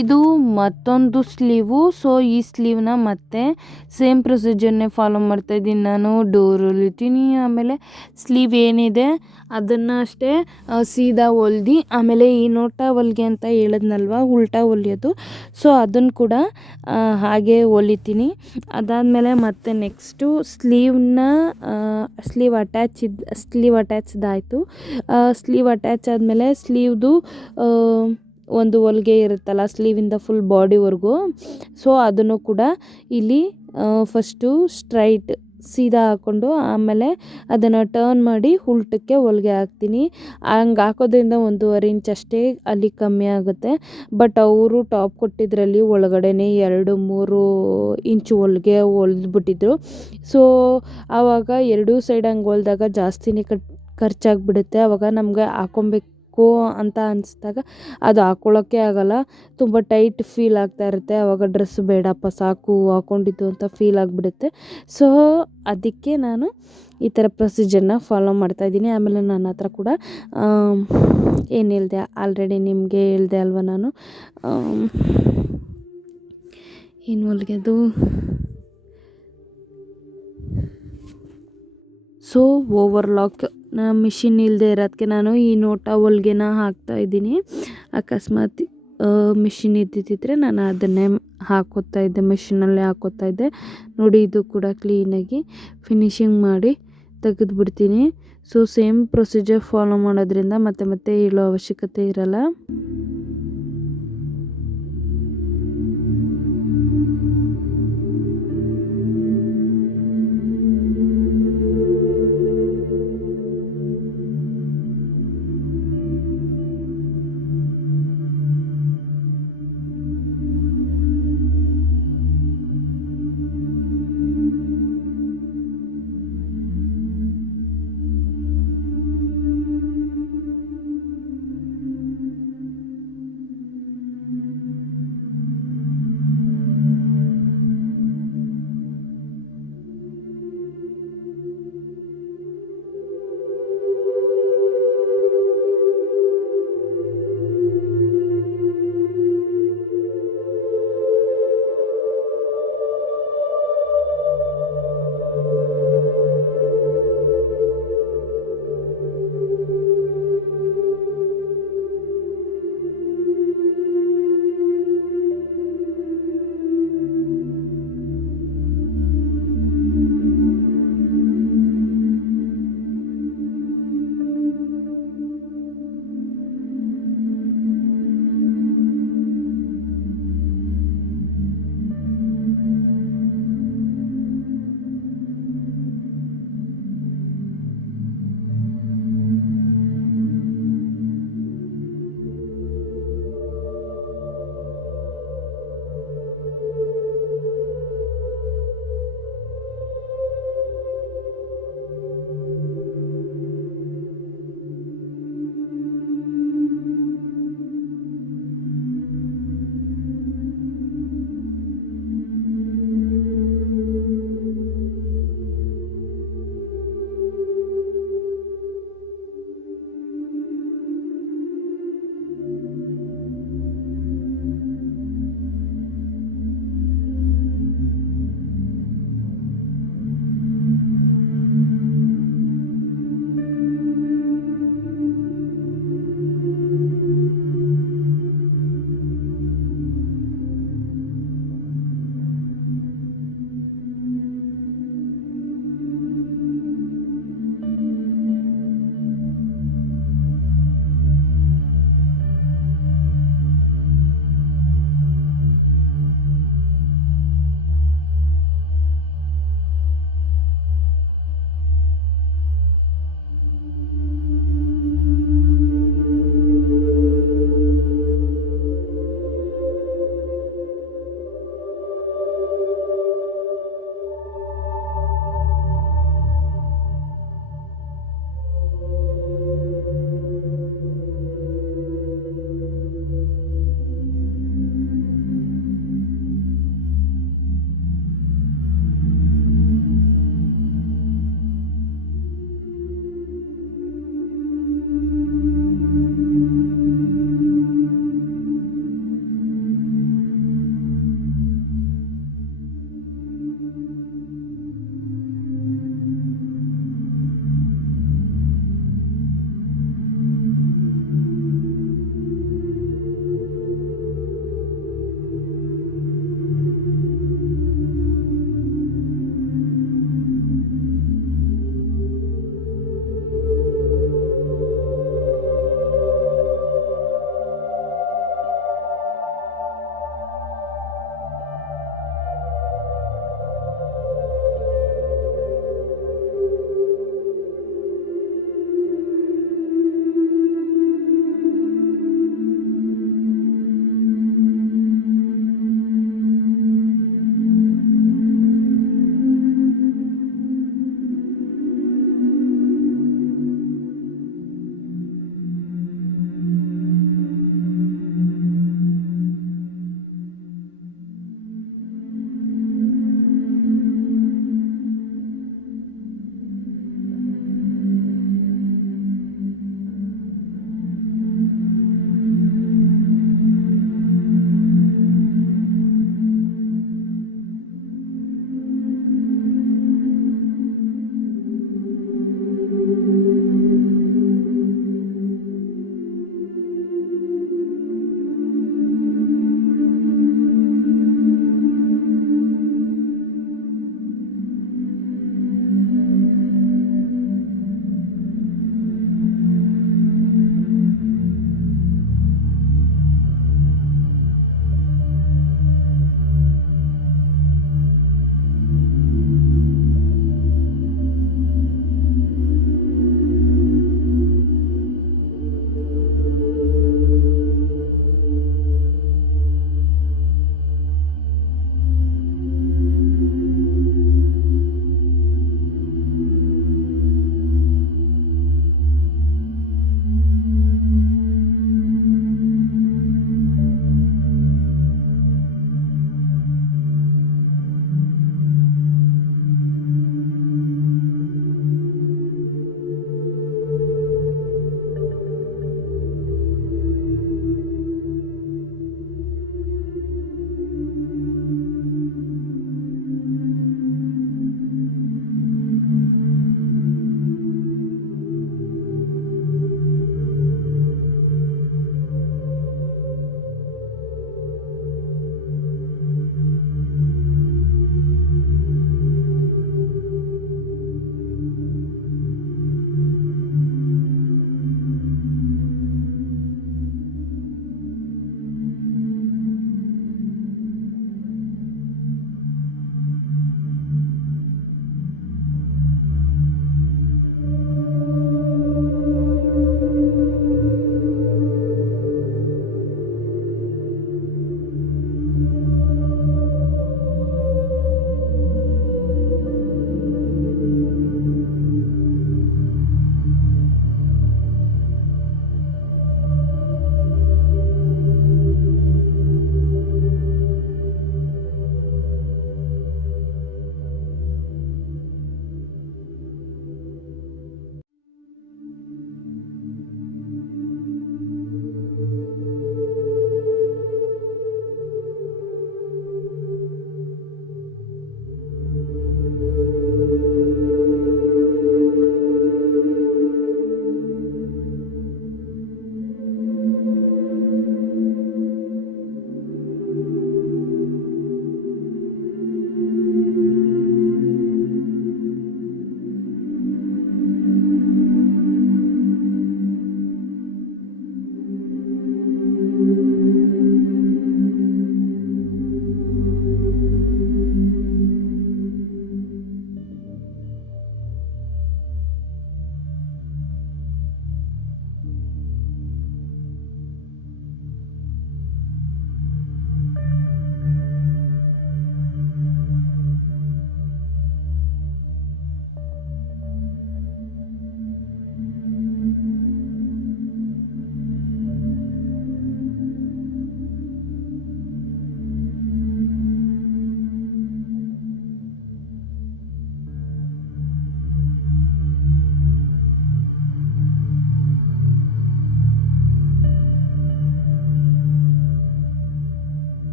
ಇದು ಮತ್ತೊಂದು ಸ್ಲೀವು. ಸೊ ಈ ಸ್ಲೀವ್ನ ಮತ್ತೆ ಸೇಮ್ ಪ್ರೊಸೀಜರ್ನೇ ಫಾಲೋ ಮಾಡ್ತಾಯಿದ್ದೀನಿ ನಾನು. ಡೋರ್ ಹೊಲಿತೀನಿ, ಆಮೇಲೆ ಸ್ಲೀವ್ ಏನಿದೆ ಅದನ್ನು ಅಷ್ಟೇ ಸೀದಾ ಹೊಲ್ದು, ಆಮೇಲೆ ಈ ನೋಟ ಹೊಲಿಗೆ ಅಂತ ಹೇಳಿದ್ನಲ್ವ ಉಲ್ಟಾ ಹೊಲಿಯೋದು, ಸೊ ಅದನ್ನು ಕೂಡ ಹಾಗೆ ಹೊಲಿತೀನಿ. ಅದಾದಮೇಲೆ ಮತ್ತೆ ನೆಕ್ಸ್ಟು ಸ್ಲೀವ್ ಅಟ್ಯಾಚ್ಡ್ ಆಯಿತು. ಸ್ಲೀವ್ ಅಟ್ಯಾಚ್ ಆದಮೇಲೆ ಸ್ಲೀವ್ದು ಒಂದು ಹೊಲಿಗೆ ಇರುತ್ತಲ್ಲ ಸ್ಲೀವಿಂದ ಫುಲ್ ಬಾಡಿವರೆಗೂ, ಸೊ ಅದನ್ನು ಕೂಡ ಇಲ್ಲಿ ಫಸ್ಟು ಸ್ಟ್ರೈಟ್ ಸೀದಾ ಹಾಕ್ಕೊಂಡು ಆಮೇಲೆ ಅದನ್ನು ಟರ್ನ್ ಮಾಡಿ ಉಲ್ಟಕ್ಕೆ ಹೊಲಿಗೆ ಹಾಕ್ತೀನಿ. ಹಂಗೆ ಹಾಕೋದ್ರಿಂದ 1.5 ಇಂಚ್ ಅಷ್ಟೇ ಅಲ್ಲಿ ಕಮ್ಮಿ ಆಗುತ್ತೆ. ಬಟ್ ಅವರು ಟಾಪ್ ಕೊಟ್ಟಿದ್ರಲ್ಲಿ ಒಳಗಡೆನೇ 2-3 ಇಂಚು ಹೊಲಿಗೆ ಹೊಲಿದ್ಬಿಟ್ಟಿದ್ರು. ಸೊ ಆವಾಗ ಎರಡೂ ಸೈಡ್ ಹಂಗೆ ಹೊಲಿದಾಗ ಜಾಸ್ತಿನೇ ಖರ್ಚಾಗಿಬಿಡುತ್ತೆ. ಆವಾಗ ನಮಗೆ ಹಾಕೊಬೇಕು ಅಂತ ಅನಿಸಿದಾಗ ಅದು ಹಾಕ್ಕೊಳ್ಳೋಕ್ಕೆ ಆಗಲ್ಲ, ತುಂಬ ಟೈಟ್ ಫೀಲ್ ಆಗ್ತಾ ಇರುತ್ತೆ. ಆವಾಗ ಡ್ರೆಸ್ ಬೇಡಪ್ಪ ಸಾಕು ಹಾಕ್ಕೊಂಡಿದ್ದು ಅಂತ ಫೀಲ್ ಆಗಿಬಿಡುತ್ತೆ. ಸೊ ಅದಕ್ಕೆ ನಾನು ಈ ಥರ ಪ್ರೊಸೀಜರ್ನ ಫಾಲೋ ಮಾಡ್ತಾಯಿದ್ದೀನಿ. ಆಮೇಲೆ ನನ್ನ ಹತ್ರ ಕೂಡ ಏನು ಹೇಳಿದೆ ಆಲ್ರೆಡಿ ನಿಮಗೆ ಹೇಳಿದೆ ಅಲ್ವ, ನಾನು ಏನು ಹೊಲಿಗೆದು ಸೊ ಓವರ್ಲಾಕ್ ಮಿಷಿನ್ ಇಲ್ಲದೆ ಇರೋದಕ್ಕೆ ನಾನು ಈ ನೋಟ ಹೊಲಿಗೆನ ಹಾಕ್ತಾಯಿದ್ದೀನಿ. ಅಕಸ್ಮಾತ್ ಮಿಷಿನ್ ಇದ್ದಿದ್ದರೆ ನಾನು ಅದನ್ನೇ ಹಾಕೋತಾ ಇದ್ದೆ, ಮಿಷಿನಲ್ಲೇ ಹಾಕೋತಾ ಇದ್ದೆ. ನೋಡಿ ಇದು ಕೂಡ ಕ್ಲೀನಾಗಿ ಫಿನಿಶಿಂಗ್ ಮಾಡಿ ತೆಗೆದುಬಿಡ್ತೀನಿ. ಸೊ ಸೇಮ್ ಪ್ರೊಸೀಜರ್ ಫಾಲೋ ಮಾಡೋದ್ರಿಂದ ಮತ್ತೆ ಹೇಳೋ ಅವಶ್ಯಕತೆ ಇರಲ್ಲ.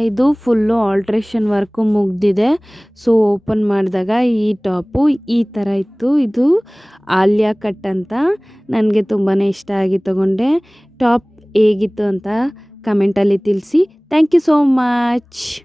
ಇದು ಫುಲ್ಲು ಆಲ್ಟ್ರೇಷನ್ ವರ್ಕು ಮುಗ್ದಿದೆ. ಸೊ ಓಪನ್ ಮಾಡಿದಾಗ ಈ ಟಾಪು ಈ ಥರ ಇತ್ತು. ಇದು ಆಲಿಯಾ ಕಟ್ ಅಂತ. ನನಗೆ ತುಂಬಾ ಇಷ್ಟ ಆಗಿ ತಗೊಂಡೆ. ಟಾಪ್ ಹೇಗಿತ್ತು ಅಂತ ಕಮೆಂಟಲ್ಲಿ ತಿಳಿಸಿ. Thank you so much.